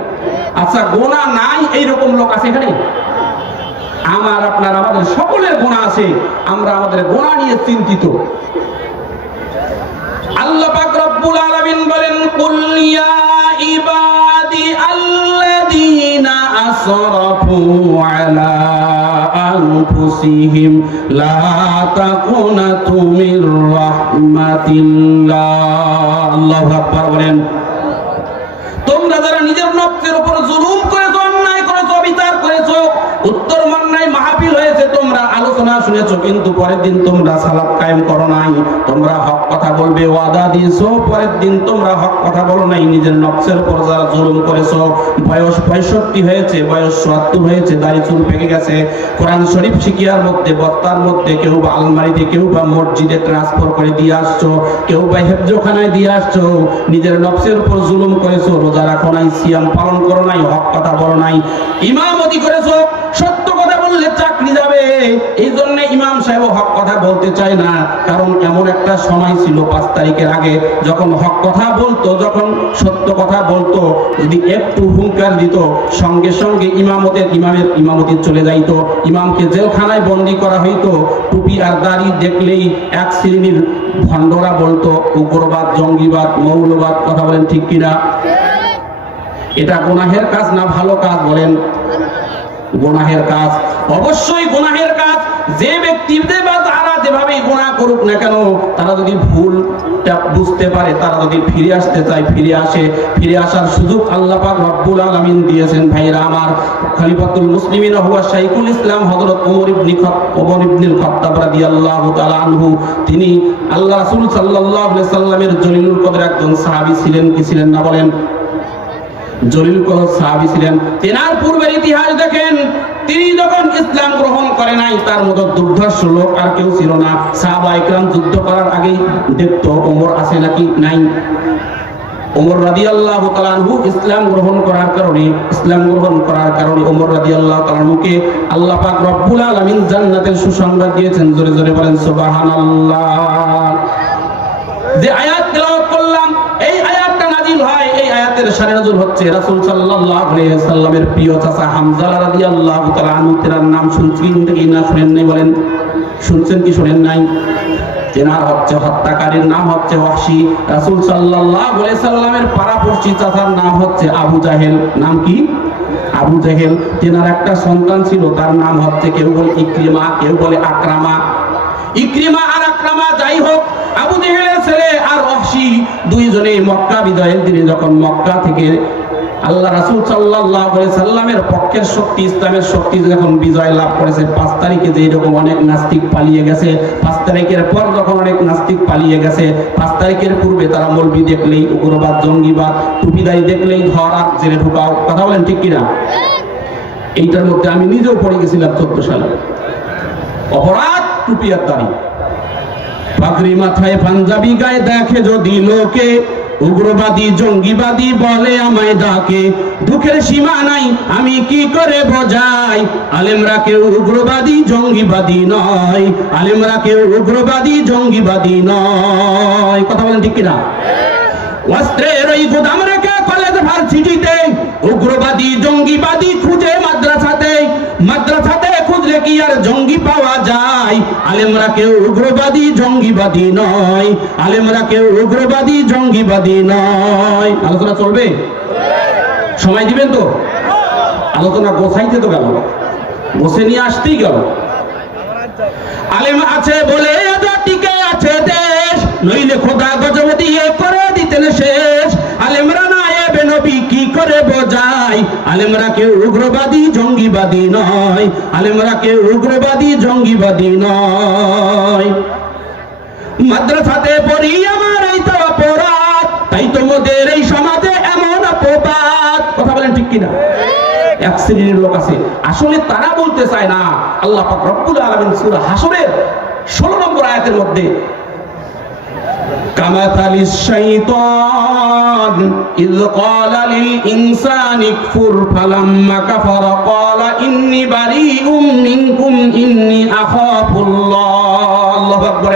আচ্ছা, গোনা নাই এইরকম লোক আছে এখানে? আমার আপনার আমাদের সকলের গোনা আছে, আমরা আমাদের গোনা নিয়ে চিন্তিত। আল্লাহ পাক রব্বুল আলামিন বলেন, কুল ইয়া ইবাদি আল্লাযীনা আসরাফু আলা আনফুসিহিম লা তাকুনাতু মির রাহমাতিল্লাহ। আল্লাহু আকবার বলেন। তোমরা যারা নিজের নফসের উপর জুলুম করেছো, অন্যায় করেছো, বিচার করেছো, উত্তর মান্নায় মাহফিল হয়েছে, তোমরা আলোচনা শুনেছো, কিন্তু পরের দিন তোমরা সালাত কায়েম করো নাই, তোমরা হক কথা বলবে ওয়াদা দিয়েছো, পরের দিন তোমরা হক কথা বলো নাই, নিজের নফসের উপর যারা জুলুম করেছো, বয়স 65 হয়েছে, বয়স 70 হয়েছে, দাড়ি চুল পেকে গেছে, কোরআন শরীফ শিকিয়ার মধ্যে, বস্তার মধ্যে, কেউ বা আলমারিতে, কেউ বা মসজিদে ট্রান্সফার করে দিয়ে আসছো, কেউ বা হেফজখানায় দিয়ে আসছো, নিজের নফসের উপর জুলুম করেছো, রোজা রাখো নাই, সিয়াম পালন করো নাই, হক কথা বলো নাই, ইমামতি করেছো, সত্য কথা বললে চাকরি যাবে, এই জন্য ইমাম সাহেব হক কথা বলতে চায় না। কারণ এমন একটা সময় ছিল 5 তারিখের আগে, যখন হক কথা বলতো, যখন সত্য কথা বলতো, যদি একটু হুঙ্কার দিত, সঙ্গে সঙ্গে ইমামের ইমামতি চলে যাইতো, ইমামকে জেলখানায় বন্দী করা হইতো। টুপি আর দাড়ি দেখলেই এক শ্রেণীর ভণ্ডরা বলতো উগ্রবাদ, জঙ্গিবাদ, মৌলবাদ। কথা বলেন ঠিক কিনা? এটা গুনাহের কাজ না ভালো কাজ? বলেন। গুনাহের কাজ, অবশ্যই গুনাহের কাজ। যে ব্যক্তি বা তারা যেভাবে গুনাহ করুক না কেন, তারা যদি ভুলটা বুঝতে পারে, তারা যদি ফিরে আসতে চায়, ফিরে আসে। ফিরে আসার সুযোগ আল্লাহ পাক রব্বুল আলামিন দিয়েছেন। ভাইরা আমার, খলিফাতুল মুসলিমিন হুয়া শাইখুল ইসলাম হযরত ওমর ইবনুল খাত্তাব রাদিয়াল্লাহু তাআলা আনহু, তিনি আল্লাহ রাসূল সাল্লাল্লাহু আলাইহি সাল্লামের জলিলুল কদর একজন সাহাবী ছিলেন। কি ছিলেন না বলেন? জলিল কদর সাহাবী ছিলেন। তেনার পূর্বের ইতিহাস দেখেন, তিনি যখন ইসলাম গ্রহণ করে নাই, তার মতো দুর্ধর্ষ লোক আর কেউ ছিল না। সাহাবায়ে কেরাম যুদ্ধ করার আগেই দেখতো ওমর আছে নাকি নাই। ওমর রাদিয়াল্লাহু তাআলা আনহু ইসলাম গ্রহণ করার কারণে ওমর রাদিয়াল্লাহু তাআলা আনহুকে আল্লাহ পাক রব্বুল আলামিন জান্নাতের সুসংবাদ দিয়েছেন। জোরে জোরে বলেন সুবহানাল্লাহ। যে আয়াত তেলাওয়াত করলাম, এই আয়াতটা নাজিল হয় এই আয়াতের শানে নজুল হচ্ছে রাসূল সাল্লাল্লাহু আলাইহি ওয়াসাল্লামের প্রিয় চাচা হামজা রাদিয়াল্লাহু তাআলা আনহু তেনার নাম শুনছেন কি না শুনেন নাই বলেন? শুনছেন কি শুনেন নাই? তেনার হচ্ছে হত্যাকারীর নাম হচ্ছে ওয়াহশী। রাসূল সাল্লাল্লাহু আলাইহি সাল্লামের পাড়াপড়শি চাচার নাম হচ্ছে আবু জাহেল। নাম কি? আবু জাহেল। তেনার একটা সন্তান ছিল, তার নাম হচ্ছে কেউ বলে ইকরিমা, কেউ বলে আকরামা। ইকরিমা আর আকরামা যাই হোক, আবু জাহেলের ছেলে আর ওয়াহশী দুইজনেই মক্কা বিজয়ের দিনে যখন মক্কা থেকে আল্লাহ রাসূল সাল্লাল্লাহু আলাইহি সাল্লামের পক্ষের শক্তি, ইসলামের শক্তি যখন বিজয় লাভ করেছে, 5 তারিখে যে এরকম অনেক নাস্তিক পালিয়ে গেছে, 5 তারিখের পর যখন অনেক নাস্তিক পালিয়ে গেছে, 5 তারিখের পূর্বে তারা মৌলবি দেখলেই উগ্রবাদ, জঙ্গিবাদ, টুপিদারি দেখলেই ধর আর জেলে ঢুকাও। কথা বলেন ঠিক কিনা? এইটার মধ্যে আমি নিজেও পড়ে গেছিলাম 14 সালে। অপরাধ টুপি আর দাড়ি, পাগড়ি মাথায় পাঞ্জাবি গায়ে দেখে যদি লোকে, উগ্রবাদী জঙ্গিবাদী বলে আমায় ডাকে, দুঃখের সীমা নাই আমি কি করে বোঝাই, আলেমরা কেউ উগ্রবাদী জঙ্গিবাদী নয়, আলেমরা কেউ উগ্রবাদী জঙ্গিবাদী নয়। কথা বলেন ঠিক কিনা? অস্ত্রের ওই গোদাম রেখে কলেজ ভার্সিটিতে উগ্রবাদী জঙ্গিবাদী খুঁজে মাদ্রাসাতে, মাদ্রাসাতে খুঁজলে কি আর জঙ্গি পাওয়া যায়, আলেমরা কেউ উগ্রবাদী জঙ্গিবাদী নয়, আলেমরা কেউ উগ্রবাদী জঙ্গিবাদী নয়। আলোচনা চলবে? সময় দিবেন তো? আলোচনা গোছাইতে তো গেল, গোছে নিয়ে আসতেই গেল। আলেম আছে বলে টিকে আছে দেশ, নইলে খোদা গজব দিয়ে করে দিতেন শেষ, আলেমরা নায়েবে নবী কি করে বোঝায়, আলেমরা কেউ উগ্রবাদী জঙ্গিবাদী নয়, আলেমরা কেউ উগ্রবাদী জঙ্গিবাদী নয়। মাদ্রাসাতে পড়ি আমার এই তো অপরাধ, তাই তো মোদের এই সমাজে এমন অপবাদ। কথা বলেন ঠিক কিনা? এক শ্রেণীর লোক আছে আসলে তারা বলতে চায় না। আল্লাহ পাক রব্বুল আলামিন সূরা হাশরের 16 নম্বর আয়াতের মধ্যে কামাতালিশ শাইতান ইয ক্বালা লিল ইনসানি কফুর ফালাম্মা কাফারা ক্বালা ইন্নী বারীউম মিনকুম ইন্নী আখাফুল্লাহ। আল্লাহু আকবার।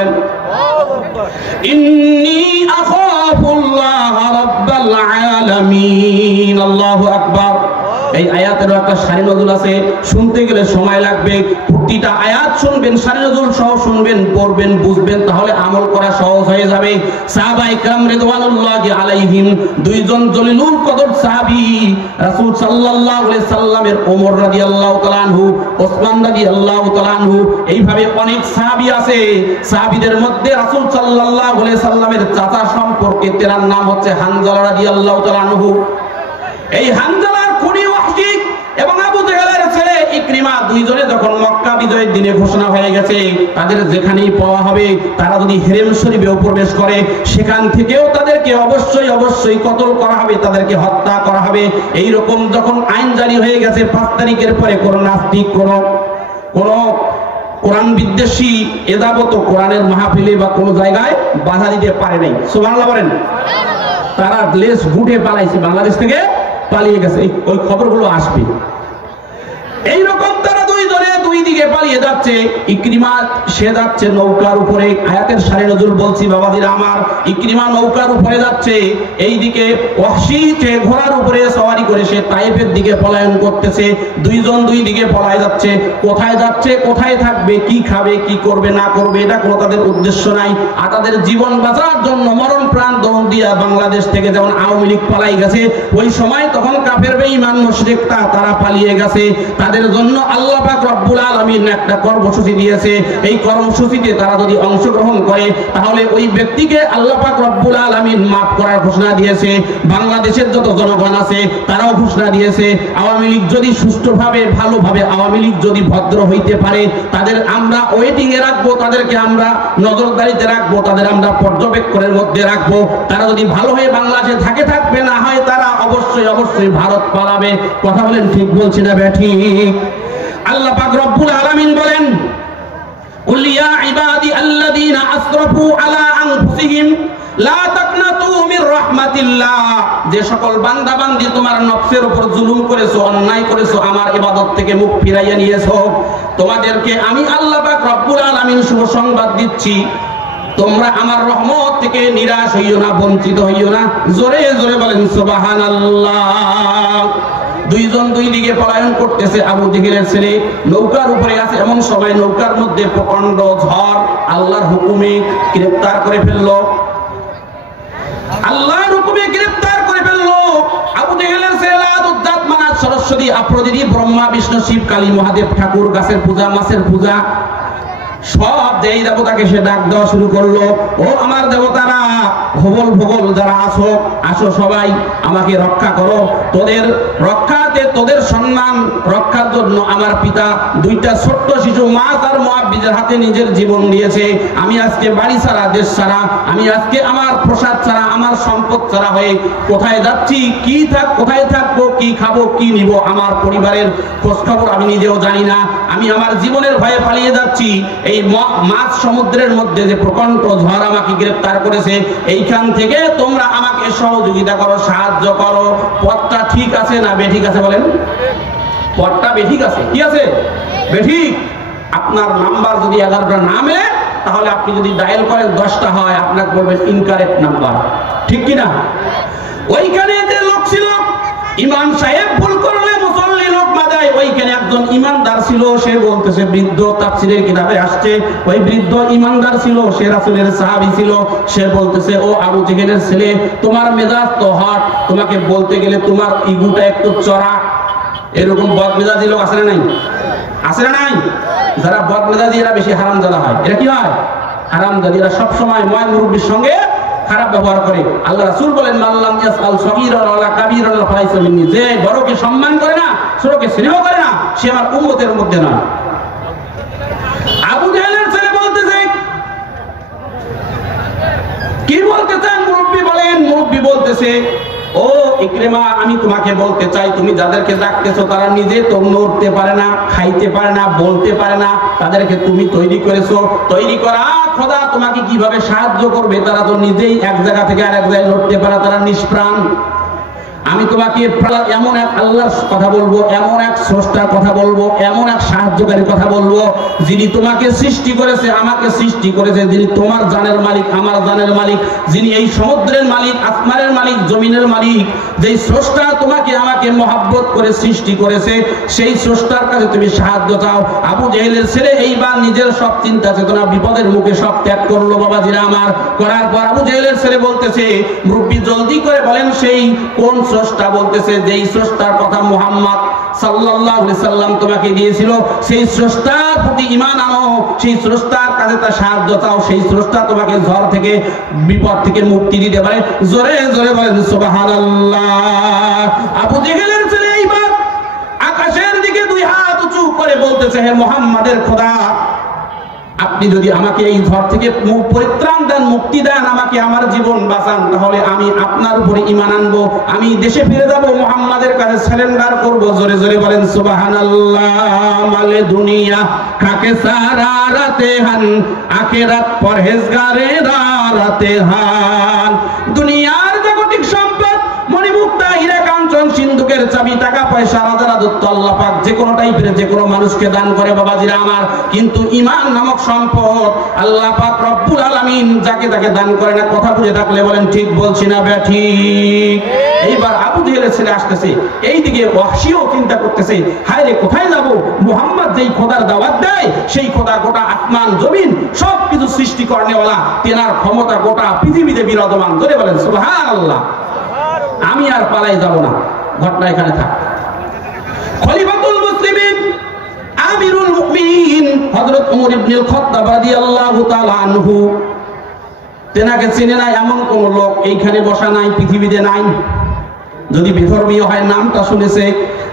ইন্নী আখাফুল্লাহ রাব্বাল আলামিন। আল্লাহু আকবার। এই আয়াতেরও একটা শারীর নজুল আছে, শুনতে গেলে সময় লাগবে। প্রতিটা আয়াত শুনবেন, শারীর নজুল সহ শুনবেন, পড়বেন, বুঝবেন, তাহলে আমল করা সহজ হয়ে যাবে। সাহাবায়ে কেরাম রিদওয়ানুল্লাহি আলাইহিম, দুইজন জলিলুল কদর সাহাবী রাসূল সাল্লাল্লাহু আলাইহি সাল্লামের ওমর রাদিয়াল্লাহু তাআলা আনহু, ওসমান রাদিয়াল্লাহু তাআলা আনহু, এইভাবে অনেক সাহাবী আছে। সাহাবীদের মধ্যে রাসূল সাল্লাল্লাহু আলাইহি সাল্লামের চাচা সম্পর্কে তেনার নাম হচ্ছে হানজালা রাদিয়াল্লাহু তাআলা আনহু। এই হানজালার খুনি ওয়াহশী এবং আবু জাহেলের ছেলে ইকরিমা দুইজনে যখন মক্কা বিজয়ের দিনে ঘোষণা হয়ে গেছে তাদের যেখানেই পাওয়া হবে তারা যদি হেরেম শরীফেও প্রবেশ করে সেখান থেকেও তাদেরকে অবশ্যই কতল করা হবে, তাদেরকে হত্যা করা হবে। এই রকম যখন আইন জারি হয়ে গেছে 5 তারিখের পরে কোন নাস্তিক, কোন কোরআন বিদ্বেষী এদাবত কোরআনের মাহফিলে বা কোন জায়গায় বাধা দিতে পারে নাই। সুবহানাল্লাহ বলেন। তারা লেস গুটে পালাইছে, বাংলাদেশ থেকে পালিয়ে গেছে। ওই খবরগুলো আসবে। এইরকম তারা দুইজনে দুই দিকে পালিয়ে যাচ্ছে। ইকরিমা সে যাচ্ছে নৌকার উপরে, আয়াতের শারীর নজুল বলছি বাবাজিরা আমার। ইকরিমা নৌকার উপরে যাচ্ছে, এইদিকে ওয়াহশী ঘোড়ার উপরে সওয়ারি করে সে তায়েফের দিকে পলায়ন করতেছে। দুইজন দুই দিকে পলায় যাচ্ছে। কোথায় যাচ্ছে, কোথায় থাকবে, কি খাবে, কি করবে না করবে, এটা কোনো তাদের উদ্দেশ্য নাই। আর তাদের জীবন বাঁচার জন্য মরণ প্রাণ দহন দিয়া বাংলাদেশ থেকে যেমন আওয়ামী লীগ পালাই গেছে, ওই সময় তখন কাফের বেঈমান মুশরিকরা তারা পালিয়ে গেছে। তাদের জন্য আল্লাহ পাক রব্বুল আলামিন একটা কর্মসূচি দিয়েছে। এই কর্মসূচিতে তারা যদি অংশগ্রহণ করে তাহলে ওই ব্যক্তিকে আল্লাহ পাক রব্বুল আলামিন মাফ করার ঘোষণা দিয়েছে। বাংলাদেশের যত জনগণ আছে তারাও ঘোষণা দিয়েছে, আওয়ামী লীগ যদি সুষ্ঠুভাবে ভালোভাবে আওয়ামী লীগ যদি ভদ্র হইতে পারে তাদের আমরা ওয়েটিং এ রাখবো, তাদেরকে আমরা নজরদারিতে রাখবো, তাদের আমরা পর্যবেক্ষণের মধ্যে রাখবো। তারা যদি ভালো হয়ে বাংলাদেশে থাকবে, না হয় তারা অবশ্যই ভারত পালাবে। কথা বলেন ঠিক বলছি না ব্যাঠিক? আল্লাহ পাক রব্বুল আলামিন বলেন, কুল ইয়া ইবাদি আল্লাযীনা আসরাফু আলা আনফুসিহিম লা তাকনাতু মির রাহমাতিল্লাহ। যে সকল বান্দা বান্দি তোমার নফসের উপর জুলুম করেছো, অন্যায় করেছো, আমার ইবাদত থেকে মুখ ফিরাইয়া নিয়েছো, তোমাদেরকে আমি আল্লাহ পাক রব্বুল আলামিন শুভ সংবাদ দিচ্ছি, তোমরা আমার রহমত থেকে নিরাশ হইও না, বঞ্চিত হইও না। জোরে জোরে বলেন সুবহানাল্লাহ। দুইজন দুই দিকে পলায়ন করতেছে। আবু জেহেলের ছেলে নৌকার উপরে আছে, এমন সময় নৌকার মধ্যে প্রচন্ড ঝড়, আল্লাহর হুকুমে গ্রেফতার করে ফেললো। আল্লাহর হুকুমে গ্রেফতার করে ফেললো। আবু জেহেলের ছেলে লাত, উজ্জাত, মানাত, সরস্বতী, আফ্রোদিতি, ব্রহ্মা, বিষ্ণু, শিব, কালী, মহাদেব, ঠাকুর, গাছের পূজা, মাছের পূজা, সব দেই দেবতাকে সে ডাক দেওয়া শুরু করলো। ও আমার দেবতারা, ভোগল ভোগল যারা আসো, আসো সবাই আমাকে রক্ষা করো। তোদের রক্ষাতে, তোদের সম্মান রক্ষার জন্য আমার পিতা দুইটা ছোট্ট শিশু মাছ আর মুআব্বিদের হাতে নিজের জীবন দিয়েছে। আমি আজকে বাড়ি ছাড়া, দেশ ছাড়া, আমি আজকে আমার প্রসাদ ছাড়া, আমার সম্পদ ছাড়া হয়ে কোথায় যাচ্ছি, কি কোথায় থাকবো, কি খাবো, কি নিব, আমার পরিবারের খোঁজ খবর আমি নিজেও জানি না। আমি আমার জীবনের ভয়ে পালিয়ে যাচ্ছি। এই মাছ সমুদ্রের মধ্যে যে প্রচন্ড ঝড় আমাকে গ্রেফতার করেছে, এইখান থেকে তোমরা আমাকে সহযোগিতা করো, সাহায্য করো। পথটা ঠিক আছে না বেঠিক আছে বলেন? পথটা বেঠিক আছে। কি আছে? বেঠিক। আপনার নাম্বার যদি 11টা না মেলে, তাহলে আপনি যদি ডায়াল করেন 10টা হয়, আপনাকে বলবেন ইনকারেক্ট নাম্বার। ঠিক কিনা? ওইখানে যে লোক ছিল, ইমাম সাহেব ভুল করলে মুসল্লি লোক বাজায়, ওইখানে একজন ইমানদার ছিল, সে বলতেছে, বৃদ্ধ তাফসীরের কিতাবে আসছে, ওই বৃদ্ধ ইমানদার ছিল, সে রাসূলের সাহাবী ছিল। সে বলতেছে, ও আবু জেহেলের ছেলে, তোমার মেজাজ তো হট, তোমাকে বলতে গেলে তোমার ইগুটা একটু চড়া। এরকম বদমেজাজি লোক আছে না নাই? আছে না নাই? যারা বদমেজাজি এরা বেশি হারামজাদা হয়। এরা কি হয়? হারামজাদি। এরা সবসময় ময় মুরব্বির সঙ্গে খারাপ ব্যবহার করে। আল্লাহ রাসূল বলেন, মাল্লাম ইয়াসআল সগীরান ওয়ালা কাবীরান ফালাইসা মিন্নি। যে বড়কে সম্মান করে না, ছোটকে স্নেহ করে না, সে আমার উম্মতের মধ্যে না। আবু জেহেলের ছেলে বলতেছে, কি বলতে চান মুরব্বি বলেন? মুরব্বি বলতেছে, ও ইকরিমা, আমি তোমাকে বলতে চাই, তুমি যাদেরকে ডাকতেছো তারা নিজে তো নড়তে পারে না, খাইতে পারে না, বলতে পারে না, তাদেরকে তুমি তৈরি করেছো। তৈরি করা খোদা তোমাকে কিভাবে সাহায্য করবে? তারা তো নিজেই এক জায়গা থেকে আরেক জায়গায় লড়তে পারে, তারা নিষ্প্রাণ। আমি তোমাকে এমন এক আল্লাহর কথা বলবো, এমন এক স্রষ্টার কথা বলবো, এমন এক সাহায্যকারীর কথা বলবো, যিনি তোমাকে সৃষ্টি করেছে, আমাকে সৃষ্টি করেছে, যিনি তোমার জানের মালিক, আমার জানের মালিক, যিনি এই সমুদ্রের মালিক, আসমানের মালিক, জমিনের মালিক, যেই স্রষ্টা তোমাকে আমাকে মহব্বত করে সৃষ্টি করেছে, সেই স্রষ্টার কাছে তুমি সাহায্য চাও। আবু জেহেলের ছেলে এইবার নিজের সব চিন্তা চেতনা বিপদের মুখে সব ত্যাগ করলো বাবাজিরা আমার। করার পর আবু জেহেলের ছেলে বলতেছে, মুরব্বি জলদি করে বলেন সেই কোন স্রষ্টা? বলতেছে, যেই স্রষ্টার কথা মুহাম্মদ সাল্লাল্লাহু আলাইহি সাল্লাম তোমাকে দিয়েছিল, সেই স্রষ্টার প্রতি ঈমান আনো, সেই স্রষ্টার কাছে তার সাহায্য চাও, সেই স্রষ্টা তোমাকে ঝড় থেকে, বিপদ থেকে মুক্তি দিতে পারে। জোরে জোরে বলেন সুবহানাল্লাহ। আবু জেহেলের ছেলে এইবার আকাশের দিকে দুই হাত উঁচু করে বলতেছে, হে মুহাম্মাদের খোদা, আপনি যদি আমাকে এই ঝড় থেকে পরিত্রাণ দেন, মুক্তি দেন, আমাকে আমার জীবন বাঁচান, তাহলে আমি আপনার উপরে ঈমান আনবো, আমি দেশে ফিরে যাব, মুহাম্মাদের কাছে সারেন্ডার করব। জোরে জোরে বলেন সুবহানাল্লাহ। মালে দুনিয়া কাকে সারা রাতে হান, আখিরাত পরহেজগারে রাতে হান। দুনিয়ার জাগতিক সম্পদ, মণিমুক্তা, হীরা কাঞ্চন, সিন্ধুকের চাবি, টাকা পয়সা, রাজা রাজত্ব আল্লাহ পাক যে কোনো টাইপের যে কোনো মানুষকে দান করে বাবাজিরা আমার, কিন্তু ঈমান নামক সম্পদ আল্লাহ পাক রব্বুল আলামিন যাকে তাকে দান করে না। কথা বুঝে থাকলে বলেন ঠিক বলছি না ঠিক? এইবার আবু জেহেলের ছেলে আসতেছে, এইদিকে ওয়াহশীও চিন্তা করতেছে, হায় রে কোথায় যাব? মুহাম্মদ যেই খোদার দাওয়াত দেয়, সেই খোদা গোটা আসমান জমিন সবকিছু সৃষ্টি করেনেওয়ালা, তেনার ক্ষমতা গোটা পৃথিবীতে বিরাজমান। ধরে বলেন সুবহানাল্লাহ। আমি আর পালাই যাব না, ঘটনা এখানে থাক। খলিফাতুল মুসলিমিন, আমিরুল মুমিনিন হযরত ওমর ইবনুল খাত্তাব রাদিয়াল্লাহু তাআলা আনহু, তেনাকে চিনে না এমন কোন লোক এইখানে বসা নাই, পৃথিবীতে নাই। যদি বিধর্মীয় হয় নামটা শুনেছে,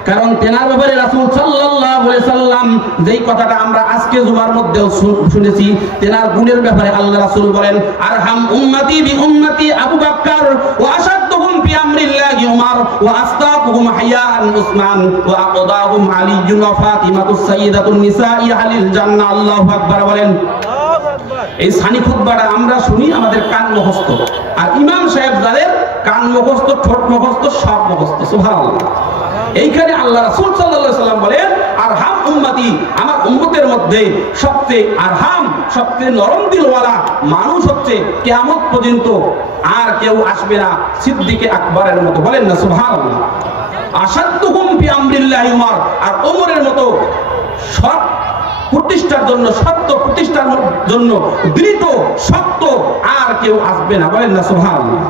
কারণ তেনার ব্যাপারে রাসূল সাল্লাল্লাহু আলাইহি সাল্লাম যেই কথাটা আমরা আজকে জুমার মধ্যেও শুনেছি, তেনার গুণের ব্যাপারে আল্লাহ রাসূল বলেন, আরহাম উম্মতি বি উম্মতি আবু বকর ওয়া আশাদুহুম ফি আমরিল্লাহি উমর ওয়া আসতাকুহুম হায়ান উসমান ওয়া আকদাহুম আলী ওয়া ফাতিমাতুস সাইয়্যিদাতুন নিসাই আহলিল জান্নাহ। আল্লাহু আকবার বলেন। এই সানি খুতবাটা আমরা শুনি, আমাদের কান মুখস্থ, আর ইমাম সাহেব যাদের কান মুখস্থ, ঠোঁট মুখস্থ, সব মুখস্থ। সুবহানাল্লাহ। এইখানে আল্লাহ রাসূল সাল্লাল্লাহু আলাইহি সাল্লাম বলেন, আরহাম উম্মতি, আমার উম্মতের মধ্যে সবচেয়ে আরহাম, সবচেয়ে নরম দিলওয়ালা মানুষ হচ্ছে কিয়ামত পর্যন্ত আর কেউ আসবে না সিদ্দিকে আকবরের মতো। বলেন না সুবহানাল্লাহ। আসাদুহুম ফি আমরিল্লাহি উমর, আর ওমরের মতো সৎ প্রতিষ্ঠার জন্য, সত্য প্রতিষ্ঠার জন্য দৃঢ় শক্ত আর কেউ আসবে না। বলেন না সুবহানাল্লাহ।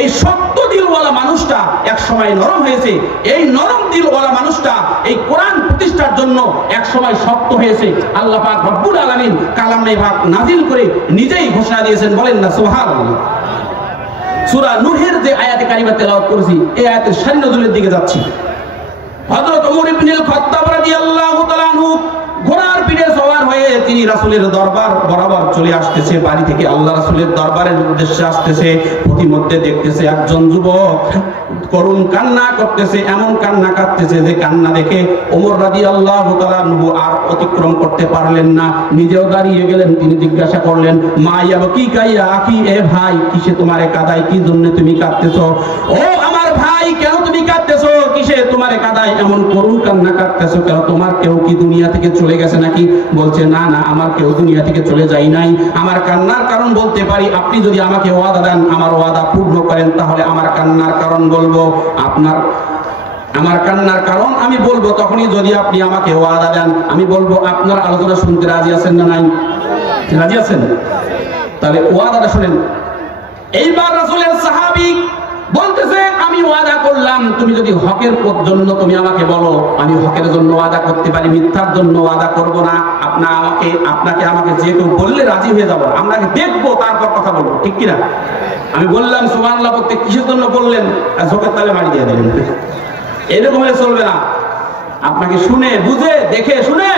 এই শক্ত দিলওয়ালা মানুষটা এক সময় নরম হয়েছে, এই নরম দিলওয়ালা মানুষটা এই কোরআন প্রতিষ্ঠার জন্য এক সময় শক্ত হয়েছে। আল্লাহ পাক রব্বুল আলামিন কালামে পাক নাজিল করে নিজেই ঘোষণা দিয়েছেন। বলেন না সুবহানাল্লাহ। সূরা নূহের যে আয়াতে কারিমা তেলাওয়াত করেছি, এই আয়াতের সারি নজুলের দিকে যাচ্ছি। হযরত ওমর ইবনে খাত্তাব রাদিয়াল্লাহু তাআলা আনহু ঘোড়ার পিঠে সওয়ার হয়ে তিনি রাসূলের দরবার বরাবর চলে আসতেছে, বাড়ি থেকে আল্লাহ রাসূলের দরবারের উদ্দেশ্যে আসতেছে। প্রতিমধ্যে দেখতেছে একজন যুবক করুণ কান্না করতেছে, এমন কান্না কাঁদতেছে যে কান্না দেখে ওমর রাদিয়াল্লাহু তাআলা আনহু আর অতিক্রম করতে পারলেন না, নিজেও দাঁড়িয়ে গেলেন। তিনি জিজ্ঞাসা করলেন, মা ইয়াবকিকা ইয়া আখি, এ ভাই কিসে তোমারে কাঁদায়, কি জন্য তুমি কাঁদতেছো? ও আমার ভাই, কেন তুমি কাঁদতেছো? কিসে তোমারে কাঁদায়? এমন করুণ কান্না কাঁদতেছো কেন? তোমার কেউ কি দুনিয়া থেকে চলে গেছে নাকি? বলছে, না না, আমার কেউ দুনিয়া থেকে চলে যায় নাই। আমার কান্নার কারণ বলতে পারি, আপনি যদি আমাকে ওয়াদা দেন, আমার ওয়াদা পূর্ণ করেন, তাহলে আমার কান্নার কারণ বলবো। আমার কান্নার কারণ আমি বলবো তখনই যদি আপনি আমাকে ওয়াদা দেন। আমি বলবো আপনার আলোচনা শুনতে রাজি আছেন না নাই? রাজি আছেন? তাহলে ওয়াদাটা শুনেন। এইবার রাসূলের সাহাবী বলতেছে, আমি ওয়াদা করলাম, তুমি যদি হকের জন্য তুমি আমাকে বলো, আমি হকের জন্য ওয়াদা করতে পারি, মিথ্যার জন্য ওয়াদা করব না। আপনাকে আমাকে যে কেউ বললে রাজি হয়ে যাবো, আপনাকে দেখবো তারপর কথা বলবো, ঠিক কিনা? আমি বললাম সুবহানাল্লাহ বলতে, কিসের জন্য বললেন? চোখের তালে মারি দিয়ে দিলেন। এরকম হলে চলবে না। আপনাকে শুনে বুঝে দেখে শুনে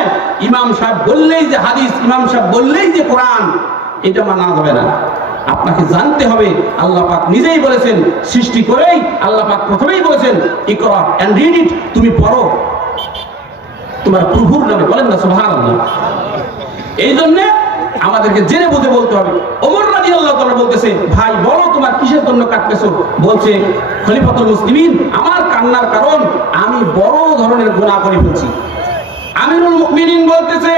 ইমাম সাহেব বললেই যে হাদিস, ইমাম সাহেব বললেই যে কোরআন, এটা মানা যাবে না। আপনাকে জানতে হবে। আল্লাহ পাক নিজেই বলেছেন, সৃষ্টি করেই আল্লাহ পাক প্রথমেই বলেছেন, ইকরা এন্ড রিড ইট, তুমি পড়ো তোমার প্রভুর নামে। বলেন না সুবহানাল্লাহ। এই জন্য আমাদেরকে জেনে বুঝে বলতে হবে। ওমর রাদিয়াল্লাহু তাআলা বলতেছে, ভাই বলো তোমার কিসের জন্য কাঁদতেছো? বলছে, খলিফাতুল মুসলিমিন, আমার কান্নার কারণ আমি বড় ধরনের গুনাহ করে ফেলছি। আমিরুল মুমিনিন বলতেছে,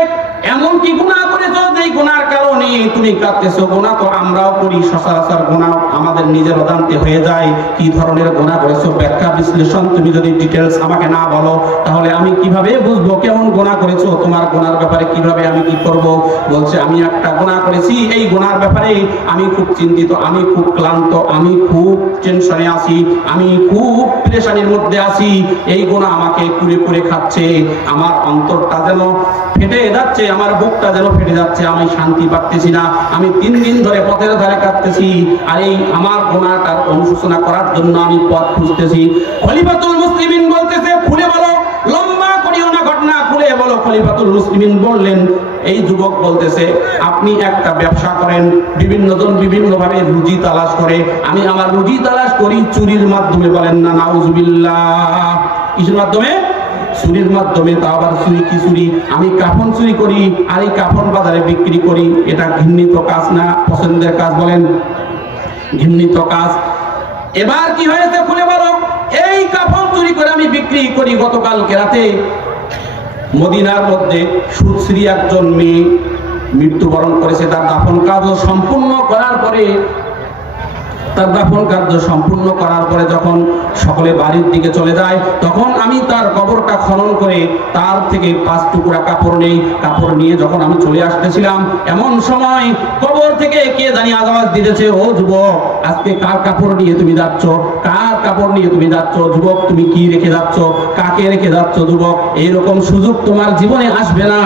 এমন কি গুনাহ করেছো যে গুনাহর কারণে তুমি কাঁদতেছো? গুনাহ তো আমরাও করি, সচরাচর গুনাহ আমাদের নিজের অজান্তে হয়ে যায়। কি ধরনের গুনাহ করেছো? ব্যাখ্যা বিশ্লেষণ তুমি যদি ডিটেইলস আমাকে না বলো, তাহলে আমি কিভাবে বুঝবো কেমন গুনাহ করেছো? তোমার গুনাহর ব্যাপারে কিভাবে আমি কি করব? বলছে, আমি একটা গুনাহ করেছি, এই গুনাহর ব্যাপারে আমি খুব চিন্তিত, আমি খুব ক্লান্ত, আমি খুব টেনশনে আছি, আমি খুব পেরেশানির মধ্যে আছি। এই গুনাহ আমাকে কুরে কুরে খাচ্ছে, আমার অন্তরটা যেন ফেটে যাচ্ছে, আমার বুকটা যেন ফেটে যাচ্ছে, আমি শান্তি পাচ্ছি না। আমি 3 দিন ধরে পথের ধারে কাঁদতেছি, আর এই আমার গুনাহটার অনুশোচনা করার জন্য আমি পথ খুঁজতেছি। খলিফাতুল মুসলিমিন বলতেছে, খুলে বলো, লম্বা করিও না ঘটনা, খুলে বলো। খলিফাতুল মুসলিমিন বললেন, এই যুবক বলতেছে, আপনি একটা ব্যবসা করেন, বিভিন্ন জন বিভিন্ন ভাবে রুজি তালাশ করে, আমি আমার রুজি তালাশ করি চুরির মাধ্যমে। বলেন না নাউজুবিল্লাহ। কিসের মাধ্যমে? চুরির মাধ্যমে। তা আবার চুরি কি চুরি? আমি কাফন চুরি করি, আর এই কাফন বাজারে বিক্রি করি। এটা ঘৃণিত কাজ না পছন্দের কাজ? বলেন, ঘৃণিত কাজ। এবার কি হয়েছে খুলে বলো। এই কাফন চুরি করে আমি বিক্রি করি। গতকালকে রাতে মদিনার মধ্যে সুশ্রী একজন মেয়ে মৃত্যুবরণ করেছে। তার দাফন কাজ সম্পূর্ণ করার পরে যখন সকলে বাড়ির দিকে চলে যায়, তখন আমি তার কবরটা খনন করে তার থেকে 5 টুকরা কাপড় নেই। কাপড় নিয়ে যখন আমি চলে আসতেছিলাম, এমন সময় কবর থেকে কে জানি আওয়াজ দিতেছে, ও যুবক, আজকে কার কাপড় নিয়ে তুমি যাচ্ছ? কার কাপড় নিয়ে তুমি যাচ্ছ? যুবক, তুমি কি রেখে যাচ্ছ? কাকে রেখে যাচ্ছ? যুবক, এইরকম সুযোগ তোমার জীবনে আসবে না।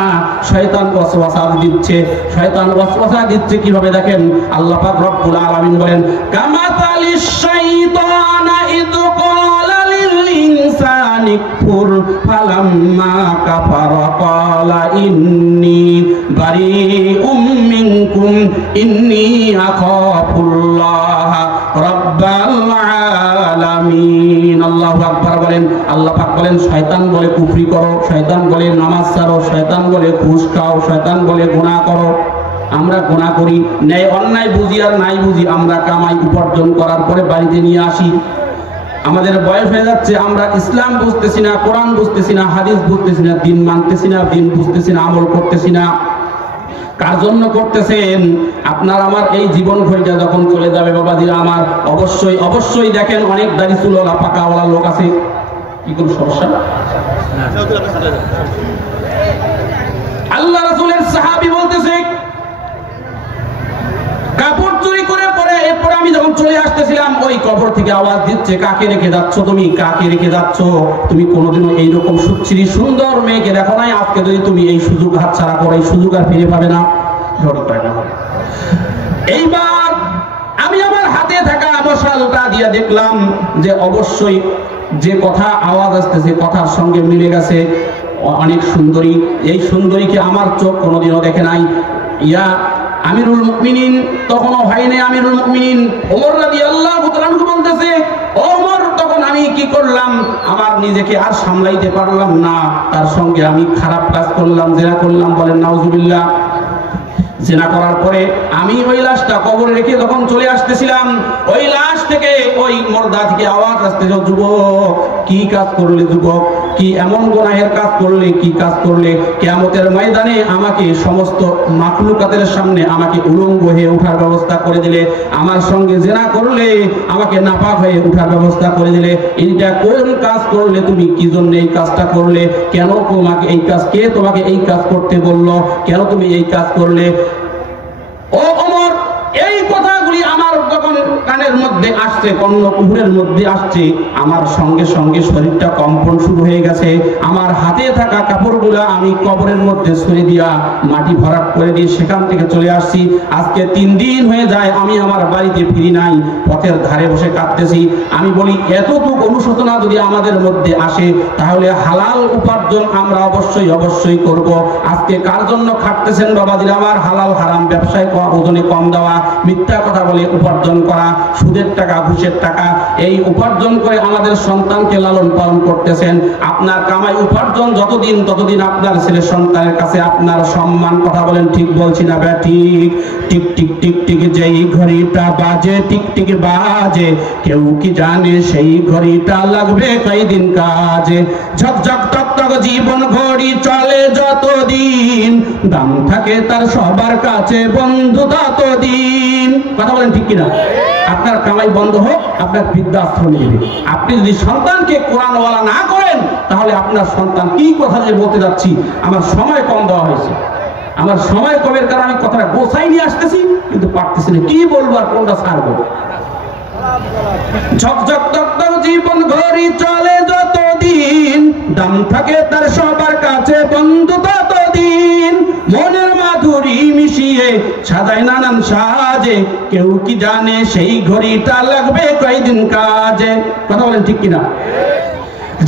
শয়তান ওয়াসওয়াসা দিচ্ছে। শয়তান ওয়াসওয়াসা দিচ্ছে কিভাবে? দেখেন, আল্লাহ পাক রব্বুল আলামিন বলেন, কামাতালিশ শাইতানা ইয ক্বালা লিল ইনসানি কুফর ফালাম্মা কাফারা ক্বালা ইন্নী বারিউম মিনকুম ইন্নী আখাফুল্লাহ রাব্বাল আলামিন। আল্লাহু আকবার বলেন। আল্লাহ পাক বলেন, শয়তান বলে কুফরি করো, শয়তান বলে নামাজ ছাড়ো, শয়তান বলে ঘুষ খাও, শয়তান বলে গুনাহ করো। আমরা গুনাহ করি, ন্যায় অন্যায় বুঝি আর নাই বুঝি, আমরা কামাই উপার্জন করার পরে বাড়িতে নিয়ে আসি। আমাদের বয়স হয়ে যাচ্ছে, আমরা ইসলাম বুঝতেছি না, কোরআন বুঝতেছি না, হাদিস বুঝতেছি না, দিন মানতেছি না, দিন বুঝতেছি না, আমল করতেছি না। কার জন্য করতেছেন? আপনার আমার এই জীবন ঘড়িটা যখন চলে যাবে বাবাজিরা আমার, অবশ্যই অবশ্যই দেখেন অনেক দাড়ি চুলওয়ালা পাকাওয়ালা লোক আছে, কি কোনো সমস্যা? আল্লাহ রাসূলের সাহাবী বলতেছে কাপড় চুরি করে পরে এরপরে আমি যখন চলে আসতেছিলাম ওই কবর থেকে আওয়াজ দিচ্ছে, কাকে রেখে যাচ্ছ তুমি, কাকে রেখে যাচ্ছ তুমি? কোনোদিনও এইরকম সুশ্রী সুন্দর মেয়েকে দেখো নাই, আজকে যদি তুমি এই সুযোগ হাতছাড়া করো, এই সুযোগ আর ফিরে পাবে না। এইবার আমি আমার হাতে থাকা মশালটা দিয়ে দেখলাম যে অবশ্যই যে কথা আওয়াজ আসতেছে কথার সঙ্গে মিলে গেছে, অনেক সুন্দরী। এই সুন্দরীকে আমার চোখ কোনোদিনও দেখে নাই। ইয়া আমিরুল মুমিনিন, তখনও হয়নি আমিরুল মুমিনিন, ওমর রাদিয়াল্লাহু তাআলা বলতেছে, ওমর তখন আমি কি করলাম, আমার নিজেকে আর সামলাইতে পারলাম না, তার সঙ্গে আমি খারাপ কাজ করলাম, জেনা করলাম। বলেন নাউজুবিল্লাহ। জেনা করার পরে আমি ওই লাশটা কবরে রেখে যখন চলে আসতেছিলাম, ওই লাশ থেকে ওই মুর্দা থেকে আওয়াজ আসতেছে, যুবক কি কাজ করলে, যুবক কি এমন গুনাহের কাজ করলে, কি কাজ করলে? কিয়ামতের ময়দানে আমাকে সমস্ত মাখলুকাতের সামনে আমাকে উলঙ্গ হয়ে ওঠার ব্যবস্থা করে দিলে, আমার সঙ্গে জেনা করলে আমাকে নাপাক হয়ে ওঠার ব্যবস্থা করে দিলে। এইটা কোন কাজ করলে তুমি? কি জন্য এই কাজটা করলে? কেন তোমাকে এই কাজ, কে তোমাকে এই কাজ করতে বললো? কেন তুমি এই কাজ করলে? ও ওমর, এই কথাগুলি আমার যখন কানের মধ্যে আসছে, কর্ণকুহরের মধ্যে আসছে, আমার সঙ্গে সঙ্গে শরীরটা কম্পন শুরু হয়ে গেছে। আমার হাতে থাকা কাপড়গুলো আমি কবরের মধ্যে ছুঁড়ে দিয়া মাটি ভরাট করে দিয়ে সেখান থেকে চলে আসছি। আজকে 3 দিন হয়ে যায় আমি আমার বাড়িতে ফিরি নাই, পথের ধারে বসে কাঁদতেছি। আমি বলি এতটুকু অনুশোচনা যদি আমাদের মধ্যে আসে, তাহলে হালাল উপার্জন আমরা অবশ্যই অবশ্যই করব। আজকে কার জন্য খাটতেছেন বাবাজিরা আমার? হালাল হারাম ব্যবসায় ওজনে কম দেওয়া, মিথ্যা কথা বলে উপার্জন করা, সুদের টাকা, ঘুষের টাকা, এই উপার্জন করে আমাদের সন্তানকে লালন পালন করতেছেন। আপনার কামাই উপার্জন যতদিন, ততদিন আপনার ছেলে সন্তানের কাছে আপনার সম্মান। কথা বলেন ঠিক বলছি না ব্যা? ঠিক। টিক টিক টিক টিক যেই ঘড়িটা বাজে, টিক টিক বাজে, কেউ কি জানে সেই ঘড়িটা লাগবে কয়দিন কাজে? ঝকঝক টকটক জীবন ঘড়ি চলে যতদিন, দাম থাকে তার সবার কাছে বন্ধু ততদিন। কথা বলেন ঠিক কিনা? আপনার কামাই বন্ধ হোক, আপনার বৃদ্ধাশ্রমে নেবে। আপনি যদি সন্তানকে কোরআনওয়ালা না করেন, তাহলে আপনার সন্তান কি কথা যে বলতে যাচ্ছি, আমার সময় কম দেওয়া হয়েছে, আমার সময় কমের কারণে আমি কথাটা গোছাই নিয়ে আসতেছি, কিন্তু পারতেছি না, কি বলবো আর কোনটা ছাড়বো। ঝকঝক টকটক জীবন ঘড়ি চলে যতদিন, দাম থাকে তার সবার কাছে বন্ধু ততদিন। মনের মাধুরী মিশিয়ে সাজায় নানান সাজে, কেউ কি জানে সেই ঘড়িটা লাগবে কয়দিন কাজে? কথা বলেন ঠিক কিনা?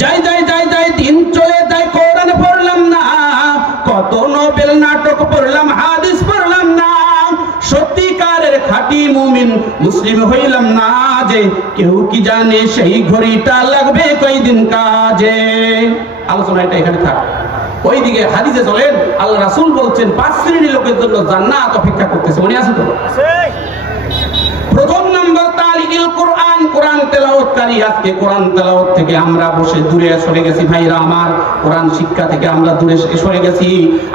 যাই যাই যাই যাই দিন চলে যায়, কোরআন পড়লাম না, কত নোবেল নাটক পড়লাম, হাদিস পড়লাম না, সত্যিকারের খাঁটি মুমিন মুসলিম হইলাম না যে, কেউ কি জানে সেই ঘড়িটা লাগবে কয়দিন কাজে? আলোচনা এটা এখানে থাক। ওইদিকে হাদিসে চলেন, আল্লাহ রাসূল বলছেন 5 শ্রেণীর লোকের জন্য জান্নাত অপেক্ষা করতেছে। মনে আছে তো? প্রথম নম্বর তালিকুল কোরআন, কোরআন তেলাওয়াতকারী। আজকে কোরআন তেলাওয়াত থেকে আমরা বসে দূরে সরে গেছি ভাইরা আমার, কোরআন শিক্ষা থেকে আমরা দূরে সরে গেছি।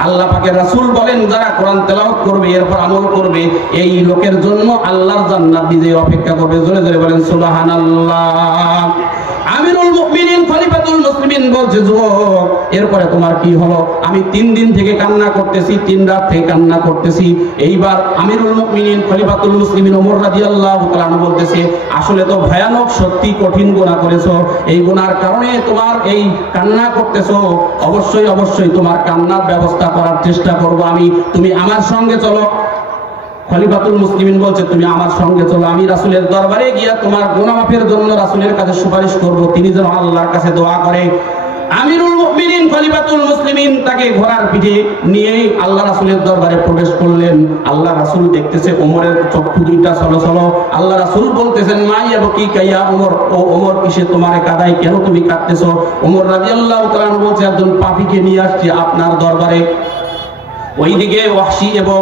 আল্লাহ পাকের রাসূল বলেন, যারা কোরআন তেলাওয়াত করবে এরপর আমল করবে, এই লোকের জন্য আল্লাহর জান্নাত নিজে অপেক্ষা করবে। জোরে জোরে বলেন সুবহানাল্লাহ। আমিরুল মুমিনিন খলিফাতুল মুসলিমিন বলছে, যুবক এরপরে তোমার কি হলো? আমি 3 দিন থেকে কান্না করতেছি, 3 রাত থেকে কান্না করতেছি। এইবার আমিরুল মুমিনিন খলিফাতুল মুসলিমিন ওমর রাদিয়াল্লাহু তাআলা বলতেছে, আসলে তো ভয়ানক সত্যি কঠিন গুনাহ করেছো, এই গুনার কারণে তোমার এই কান্না করতেছো। অবশ্যই অবশ্যই তোমার কান্নার ব্যবস্থা করার চেষ্টা করব আমি, তুমি আমার সঙ্গে চলো। খলিফাতুল মুসলিমিন বলছে, তুমি আমার সঙ্গে চলো, আমি রাসূলের দরবারে গিয়া তোমার গুনাহ মাফের জন্য রাসূলের কাছে সুপারিশ করব, তিনি যেন আল্লাহর কাছে দোয়া করে। আমিরুল মুমিনিন খলিফাতুল মুসলিমিন তাকে ঘোড়ার পিঠে নিয়ে আল্লাহ রাসূলের দরবারে প্রবেশ করলেন। আল্লাহ রাসূল দেখতেছে ওমরের চক্ষু দুইটা ছলছল। আল্লাহ রাসূল বলতেছেন, মা ইয়াবকি কাইয়া ওমর, ও ওমর কিসে তোমারে কাঁদায়, কেন তুমি কাঁদতেছো? ওমর রাদিয়াল্লাহু তাআলা বলছে, একজন পাপীকে নিয়ে আসছি আপনার দরবারে। ওইদিকে ওয়াহশী এবং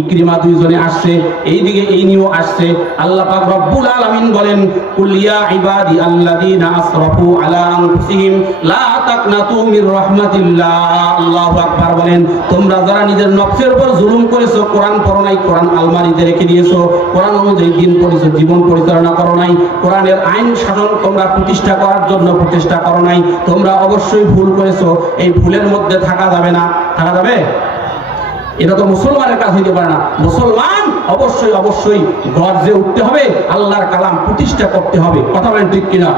ইকরিমা দুইজনে আসছে, এইদিকে এই নিয়েও আসছে। আল্লাহ পাক রব্বুল আলামিন বলেন, কুল ইয়া ইবাদি আল্লাযীনা আসরাফু আলা আনফুসিহিম লা তাকনাতু মির রাহমাতিল্লাহ। আল্লাহু আকবার বলেন, তোমরা যারা নিজের নফসের উপর জুলুম করেছো, কোরআন পড়ো নাই, কোরআন আলমারিতে রেখে দিয়েছো, কোরআন অনুযায়ী দিন পড়েছো, জীবন পরিচালনা করো নাই, কোরআনের আইন শাসন তোমরা প্রতিষ্ঠা করার জন্য প্রচেষ্টা করো নাই, তোমরা অবশ্যই ভুল করেছো। এই ভুলের মধ্যে থাকা যাবে না। থাকা যাবে? এটা তো মুসলমানের কাজ হইতে পারে না। মুসলমান অবশ্যই অবশ্যই গর্জে উঠতে হবে, আল্লাহর কালাম প্রতিষ্ঠা করতে হবে। কথা বলেন ঠিক কিনা?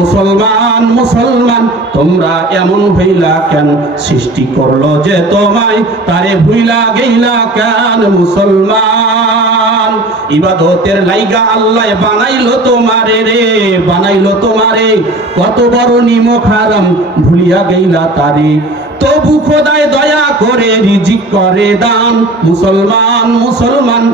মুসলমান মুসলমান তোমরা এমন হইলা কেন, সৃষ্টি করলো যে তোমায়, তারে ভুইলা গেইলা কেন মুসলমান। ইবাদতের লাইগা আল্লাহ বানাইলো তোমারে রে, বানাইলো তোমারে, কত বড় নিমক হারাম ভুলিয়া গেইলা তারে, তবু খোদায় দয়া করে রিজিক করে দান। মুসলমান মুসলমান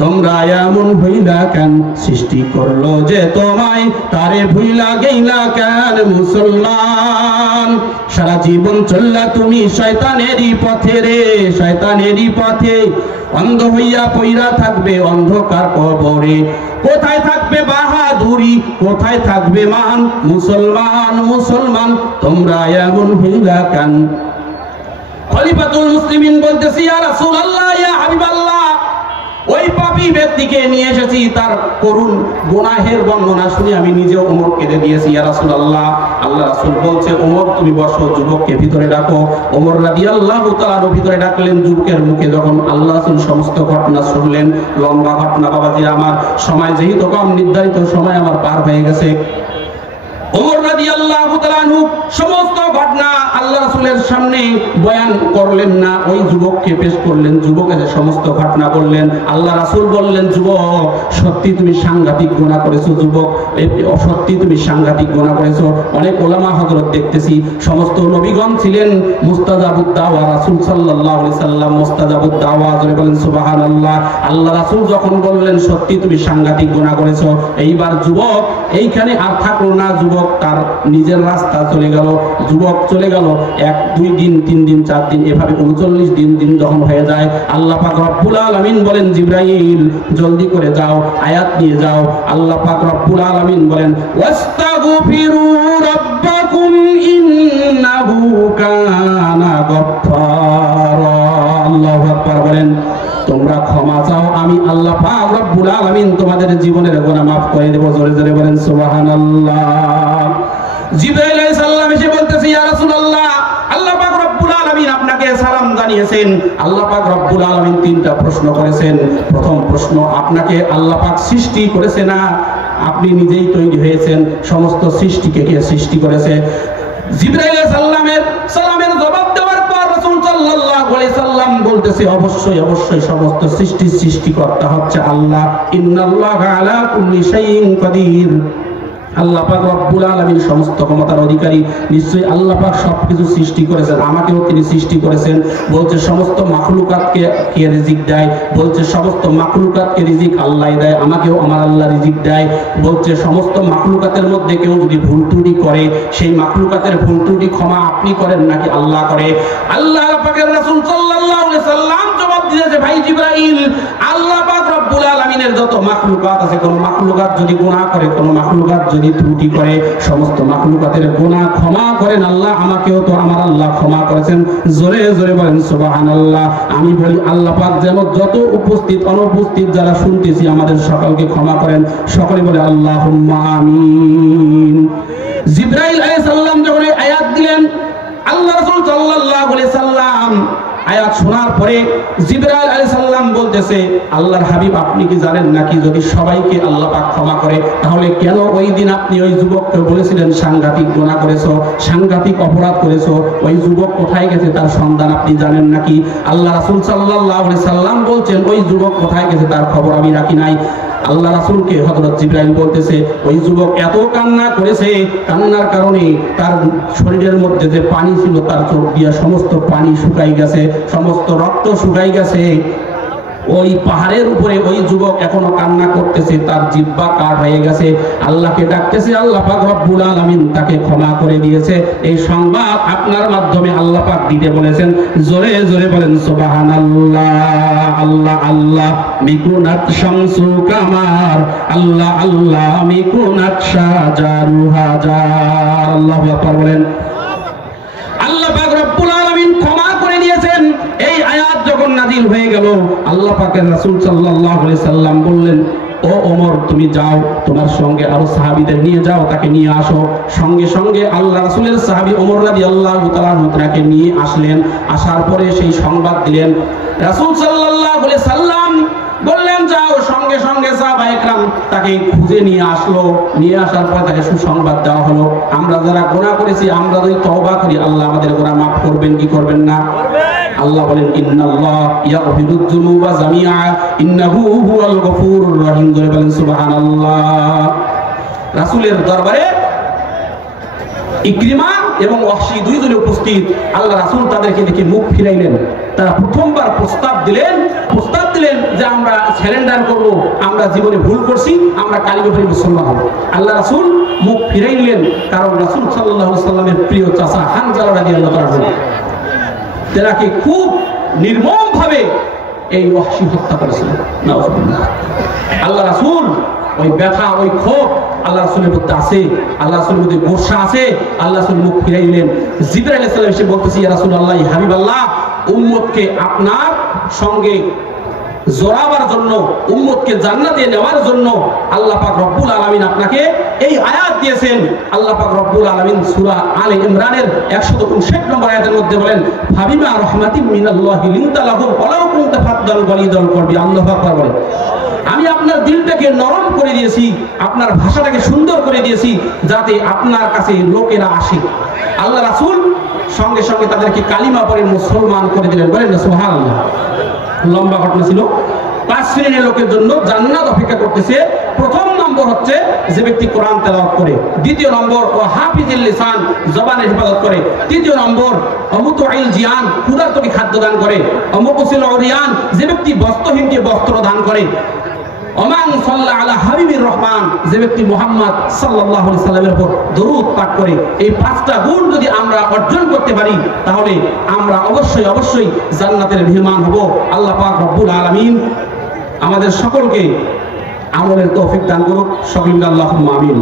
তোমরা এমন হইলা কেন, সৃষ্টি করলো যে তোমায়, তারে ভুইলা গেইলা কেন মুসলমান। সারা জীবন চললা তুমি শয়তানেরই পথে রে, শয়তানেরই পথে, অন্ধ হইয়া পইরা থাকবে অন্ধকার কবরে, কোথায় থাকবে বাহাদুরি, কোথায় থাকবে মান। মুসলমান মুসলমান তোমরা এমন হইলা কেন। খলিফাতুল মুসলিমিন বলতেছি, ইয়া রাসূলুল্লাহ, ইয়া হাবিবাল্লাহ, ওই পাপী ব্যক্তিকে নিয়ে এসেছি, তার করুণ গুনাহের বর্ণনা শুনে আমি নিজেও ওমর কেঁদে দিয়েছি। ইয়া রাসূলুল্লাহ, আল্লাহ রাসূল বলছে, ওমর তুমি বসো, যুবককে ভিতরে ডাকো। ওমর রাদিয়াল্লাহু তাআলা ভিতরে ডাকলেন। যুবকের মুখে যখন আল্লাহ রাসূল সমস্ত ঘটনা শুনলেন, লম্বা ঘটনা বাবাজি আমার, সময় যেহেতু কম, নির্ধারিত সময় আমার পার হয়ে গেছে। ওমর রাদিয়াল্লাহু তাআলা আনহু সমস্ত ঘটনা আল্লাহ রাসূলের সামনে বয়ান করলেন না, ওই যুবককে পেশ করলেন। যুবকের সমস্ত ঘটনা বললেন। আল্লাহ রাসূল বললেন, যুবক সত্যি তুমি সাংঘাতিক গুনাহ করেছো, যুবক সত্যি তুমি সাংঘাতিক গুনাহ করেছো। অনেক ওলামা হযরত দেখতেছি, সমস্ত নবীগণ ছিলেন মুস্তাজাবুদ দাওয়া, রাসূল সাল্লাল্লাহু আলাইহি সাল্লাম মুস্তাজাবুদ দাওয়া, জোরে বলেন সুবহানাল্লাহ। আল্লাহ রাসূল যখন বললেন সত্যি তুমি সাংঘাতিক গুনাহ করেছো, এইবার যুবক এইখানে আর থাকলো না, যুবক তার নিজের রাস্তা চলে গেল। যুবক চলে গেল 1 2 দিন 3 দিন 4 দিন, এভাবে 39 দিন যখন হয়ে যায়, আল্লাহ পাক রব্বুল আলামিন বলেন, জিবরাইল জলদি করে যাও, আয়াত নিয়ে যাও। আল্লাহ পাক রব্বুল আলামিন বলেন, ওয়াস্তাগফিরু রাব্বাকুম ইন্নাহু কানা গফফারা। আল্লাহু আকবার বলেন, তোমরা ক্ষমা চাও, আমি আল্লাহ পাক রব্বুল আলামিন তোমাদের জীবনের গুনাহ মাফ করে দেব। জোরে জোরে বলেন সুবহানাল্লাহ। জিবরাইল আলাইহিস সালাম এসে বলতেছে, ইয়া রাসূলুল্লাহ, আল্লাহ পাক রব্বুল আলামিন আপনাকে সালাম জানিয়েছেন। আল্লাহ পাক রব্বুল আলামিন 3টা প্রশ্ন করেছেন। প্রথম প্রশ্ন, আপনাকে আল্লাহ পাক সৃষ্টি করেছে না আপনি নিজেই তৈরি হয়েছেন? সমস্ত সৃষ্টিকে কে সৃষ্টি করেছে? জিবরাইল আলাইহিস সালামের জবাব দেওয়ার পর রাসূল সাল্লাল্লাহু আলাইহি সাল্লাম বলতেছে, অবশ্যই অবশ্যই সমস্ত সৃষ্টিকর্তা হচ্ছে আল্লাহ। ইন্নাল্লাহা আলা কুল্লি শাইইন কাদির। আল্লাহ পাক রব্বুল আলামিন সমস্ত ক্ষমতার অধিকারী। নিশ্চয়ই আল্লাহ পাক সবকিছু সৃষ্টি করেছেন, আমাকেও তিনি সৃষ্টি করেছেন। বলছে সমস্ত মাখলুকাতকে কে রিজিক দেয়? বলছে সমস্ত মাখলুকাতকে রিজিক আল্লাহই দেয়, আমাকেও আমার আল্লাহ রিজিক দেয়। বলছে সমস্ত মাখলুকাতের মধ্যে কেউ যদি ভুল ত্রুটি করে, সেই মাখলুকাতের ভুল ত্রুটি ক্ষমা আপনি করেন নাকি আল্লাহ করে? আল্লাহ পাকের রাসূল সাল্লাল্লাহু আলাইহি সাল্লাম জবাব দিয়েছে, ভাই জিবরাইল, আল্লাহ পাক রব্বুল আলামিনের যত মাখলুকাত আছে, কোন মাখলুকাত যদি গুনাহ করে, কোন মাখলুকাত যদি ত্রুটি করে, সমস্ত মাখলুকাতের গুনাহ ক্ষমা করেন আল্লাহ, আমাকেও তো আমার আল্লাহ ক্ষমা করেছেন। জোরে জোরে বলেন সুবহানাল্লাহ। আমি বলি আল্লাহ পাক যেন যত উপস্থিত অনুপস্থিত যারা শুনতেছি আমাদের সকলকে ক্ষমা করেন। সকলে বলে আল্লাহুম্মা আমিন। জিবরাইল আলাইহিস সালাম যখন আয়াত দিলেন, আল্লাহ রাসূল সাল্লাল্লাহু আলাইহি সাল্লাম আয়াত শোনার পরে জিবরাইল আলাইহিস সালাম বলতেছে, আল্লাহর হাবিব আপনি কি জানেন নাকি যদি সবাইকে আল্লাহ পাক ক্ষমা করে, তাহলে কেন ওই দিন আপনি ওই যুবককে বলেছিলেন সাংঘাতিক গুনাহ করেছো, সাংঘাতিক অপরাধ করেছো? ওই যুবক কোথায় গেছে তার সন্ধান আপনি জানেন নাকি? আল্লাহ রাসূল সাল্লাল্লাহু আলাইহি সাল্লাম বলছেন, ওই যুবক কোথায় গেছে তার খবর আমি রাখি নাই। আল্লাহ রাসূলকে হযরত জিবরাইল বলতেছে, ওই যুবক এত কান্না করেছে, কান্নার কারণে তার শরীরের মধ্যে যে পানি ছিল তার চোখ দিয়া সমস্ত পানি শুকাই গেছে, সমস্ত রক্ত শুকাই গেছে। ওই পাহাড়ের উপরে ওই যুবক এখনো কান্না করতেছে, তার জিহ্বা কাট হয়ে গেছে, আল্লাহকে ডাকতেছে, আল্লাহ পাক রব্বুল আলামিন তাকে ক্ষমা করে দিয়েছে। এই সংবাদ আপনার মাধ্যমে আল্লাহ পাক দিতে বলেছেন। জোরে জোরে বলেন সুবহানাল্লাহ। আল্লাহ আল্লাহ মিকুনাত শামসু কামার, আল্লাহ আল্লাহ মিকুনাত শাজারু হাজার। আল্লাহু আকবার বলেন। আল্লাহ পাক রব্বুল আলামিন ক্ষমা করে দিয়েছেন। এই আয়াত যখন নাযিল হয়ে গেল, আল্লাহ পাকের রাসূল সাল্লাল্লাহু আলাইহি সাল্লাম বললেন, ও ওমর তুমি যাও, তোমার সঙ্গে আরো সাহাবীদের নিয়ে যাও, তাকে নিয়ে আসো। সঙ্গে সঙ্গে আল্লাহ রাসূলের সাহাবী ওমর রাদিয়াল্লাহু তাআলা তাকে নিয়ে আসলেন। আসার পরে সেই সংবাদ দিলেন। রাসূল সাল্লাল্লাহু আলাইহি সাল্লাম বললেন যাও। সঙ্গে সঙ্গে সাহাবা একরাম তাকে খুঁজে নিয়ে আসলো। নিয়ে আসার পর তাকে সুসংবাদ দেওয়া হলো, আমরা যারা গুনাহ করেছি আমরা যদি তওবা করি আল্লাহ আমাদের গুনাহ মাফ করবেন কি করবেন না? আল্লাহ বলেন ইন্নাল্লাহ ইয়াগফিরুয যুনুবা জামিআ ইন্নাহু হুয়াল গফুরুর রহিম। জোরে বলেন সুবহানাল্লাহ। রাসূলের দরবারে ইকরিমা এবং ওয়াহশী দুইজনে উপস্থিত। আল্লাহ রাসূল তাদেরকে দেখে মুখ ফিরাইলেন। তারা প্রথমবার প্রস্তাব দিলেন যে আমরা সারেন্ডার করব, আমরা জীবনে ভুল করছি, আমরা কালিমা পড়ে মুসলমান হব। আল্লাহ রাসূল মুখ ফিরাইলেন, কারণ রাসূল সাল্লাল্লাহু আলাইহি সাল্লামের প্রিয় চাচা হানজালা রাদিয়াল্লাহু তাআলা তাকে খুব নির্মমভাবে এই ওয়াহশী হত্যা করেছিলেন। নাউযুবিল্লাহ। আল্লাহ রাসূল ওই ব্যথা, ওই ক্ষোভ আল্লাহ রাসূলের মধ্যে আছে, আল্লাহ রাসূলের মধ্যে গোসা আছে। আল্লাহ রাসূল মুখ ফিরাইলেন। জিবরাইল আলাইহিস সালাম এসে বলতেছে, ইয়া রাসূলুল্লাহ, হাবিবাল্লাহ, উম্মতকে আপনার সঙ্গে জড়াবার জন্য, উম্মতকে জান্নাতে নেওয়ার জন্য আল্লাহ পাক রব্বুল আলামিন আপনাকে এই আয়াত দিয়েছেন। আল্লাহ পাক রব্বুল আলামিন সূরা আলে ইমরানের 159 নম্বর আয়াতের মধ্যে বলেন, ফাবিমা রাহমাতিন মিনাল্লাহি লিনতা লাহুম ওয়ালাউ কুনতা ফাদ্দাল গালিদাল কলবি। আল্লাহু আকবার বলেন। আমি আপনার দিলটাকে নরম করে দিয়েছি, আপনার ভাষাটাকে সুন্দর করে দিয়েছি, যাতে আপনার কাছে লোকেরা আসে। আল্লাহ রাসূল সঙ্গে সঙ্গে তাদেরকে কালিমা পড়ে মুসলমান করে দিলেন। বলেন না সুবহানাল্লাহ। লম্বা ঘটনা ছিল। 5 শ্রেণীর লোকের জন্য জান্নাত অপেক্ষা করতেছে। প্রথম নম্বর হচ্ছে যে ব্যক্তি কোরআন তেলাওয়াত করে। দ্বিতীয় নম্বর ও হাফিজুল লিসান, জবানের হেফাজত করে। তৃতীয় নম্বর অমুতুইল জিয়ান, ক্ষুধার্তকে খাদ্য দান করে। অমুকুসিল উরিয়ান, যে ব্যক্তি বস্ত্রহীনকে বস্ত্র দান করে। ওমান সাল্লা আলা হাবিবির রহমান, যে ব্যক্তি মুহাম্মদ সাল্লাল্লাহু আলাইহি সাল্লামের উপর দরুদ পাঠ করে। এই 5টা গুণ যদি আমরা অর্জন করতে পারি তাহলে আমরা অবশ্যই অবশ্যই জান্নাতের মেহমান হব। আল্লাহ পাক রব্বুল আলামিন আমাদের সকলকে আমলের তৌফিক দান করুক। সকলকে আল্লাহুম্মা আমিন।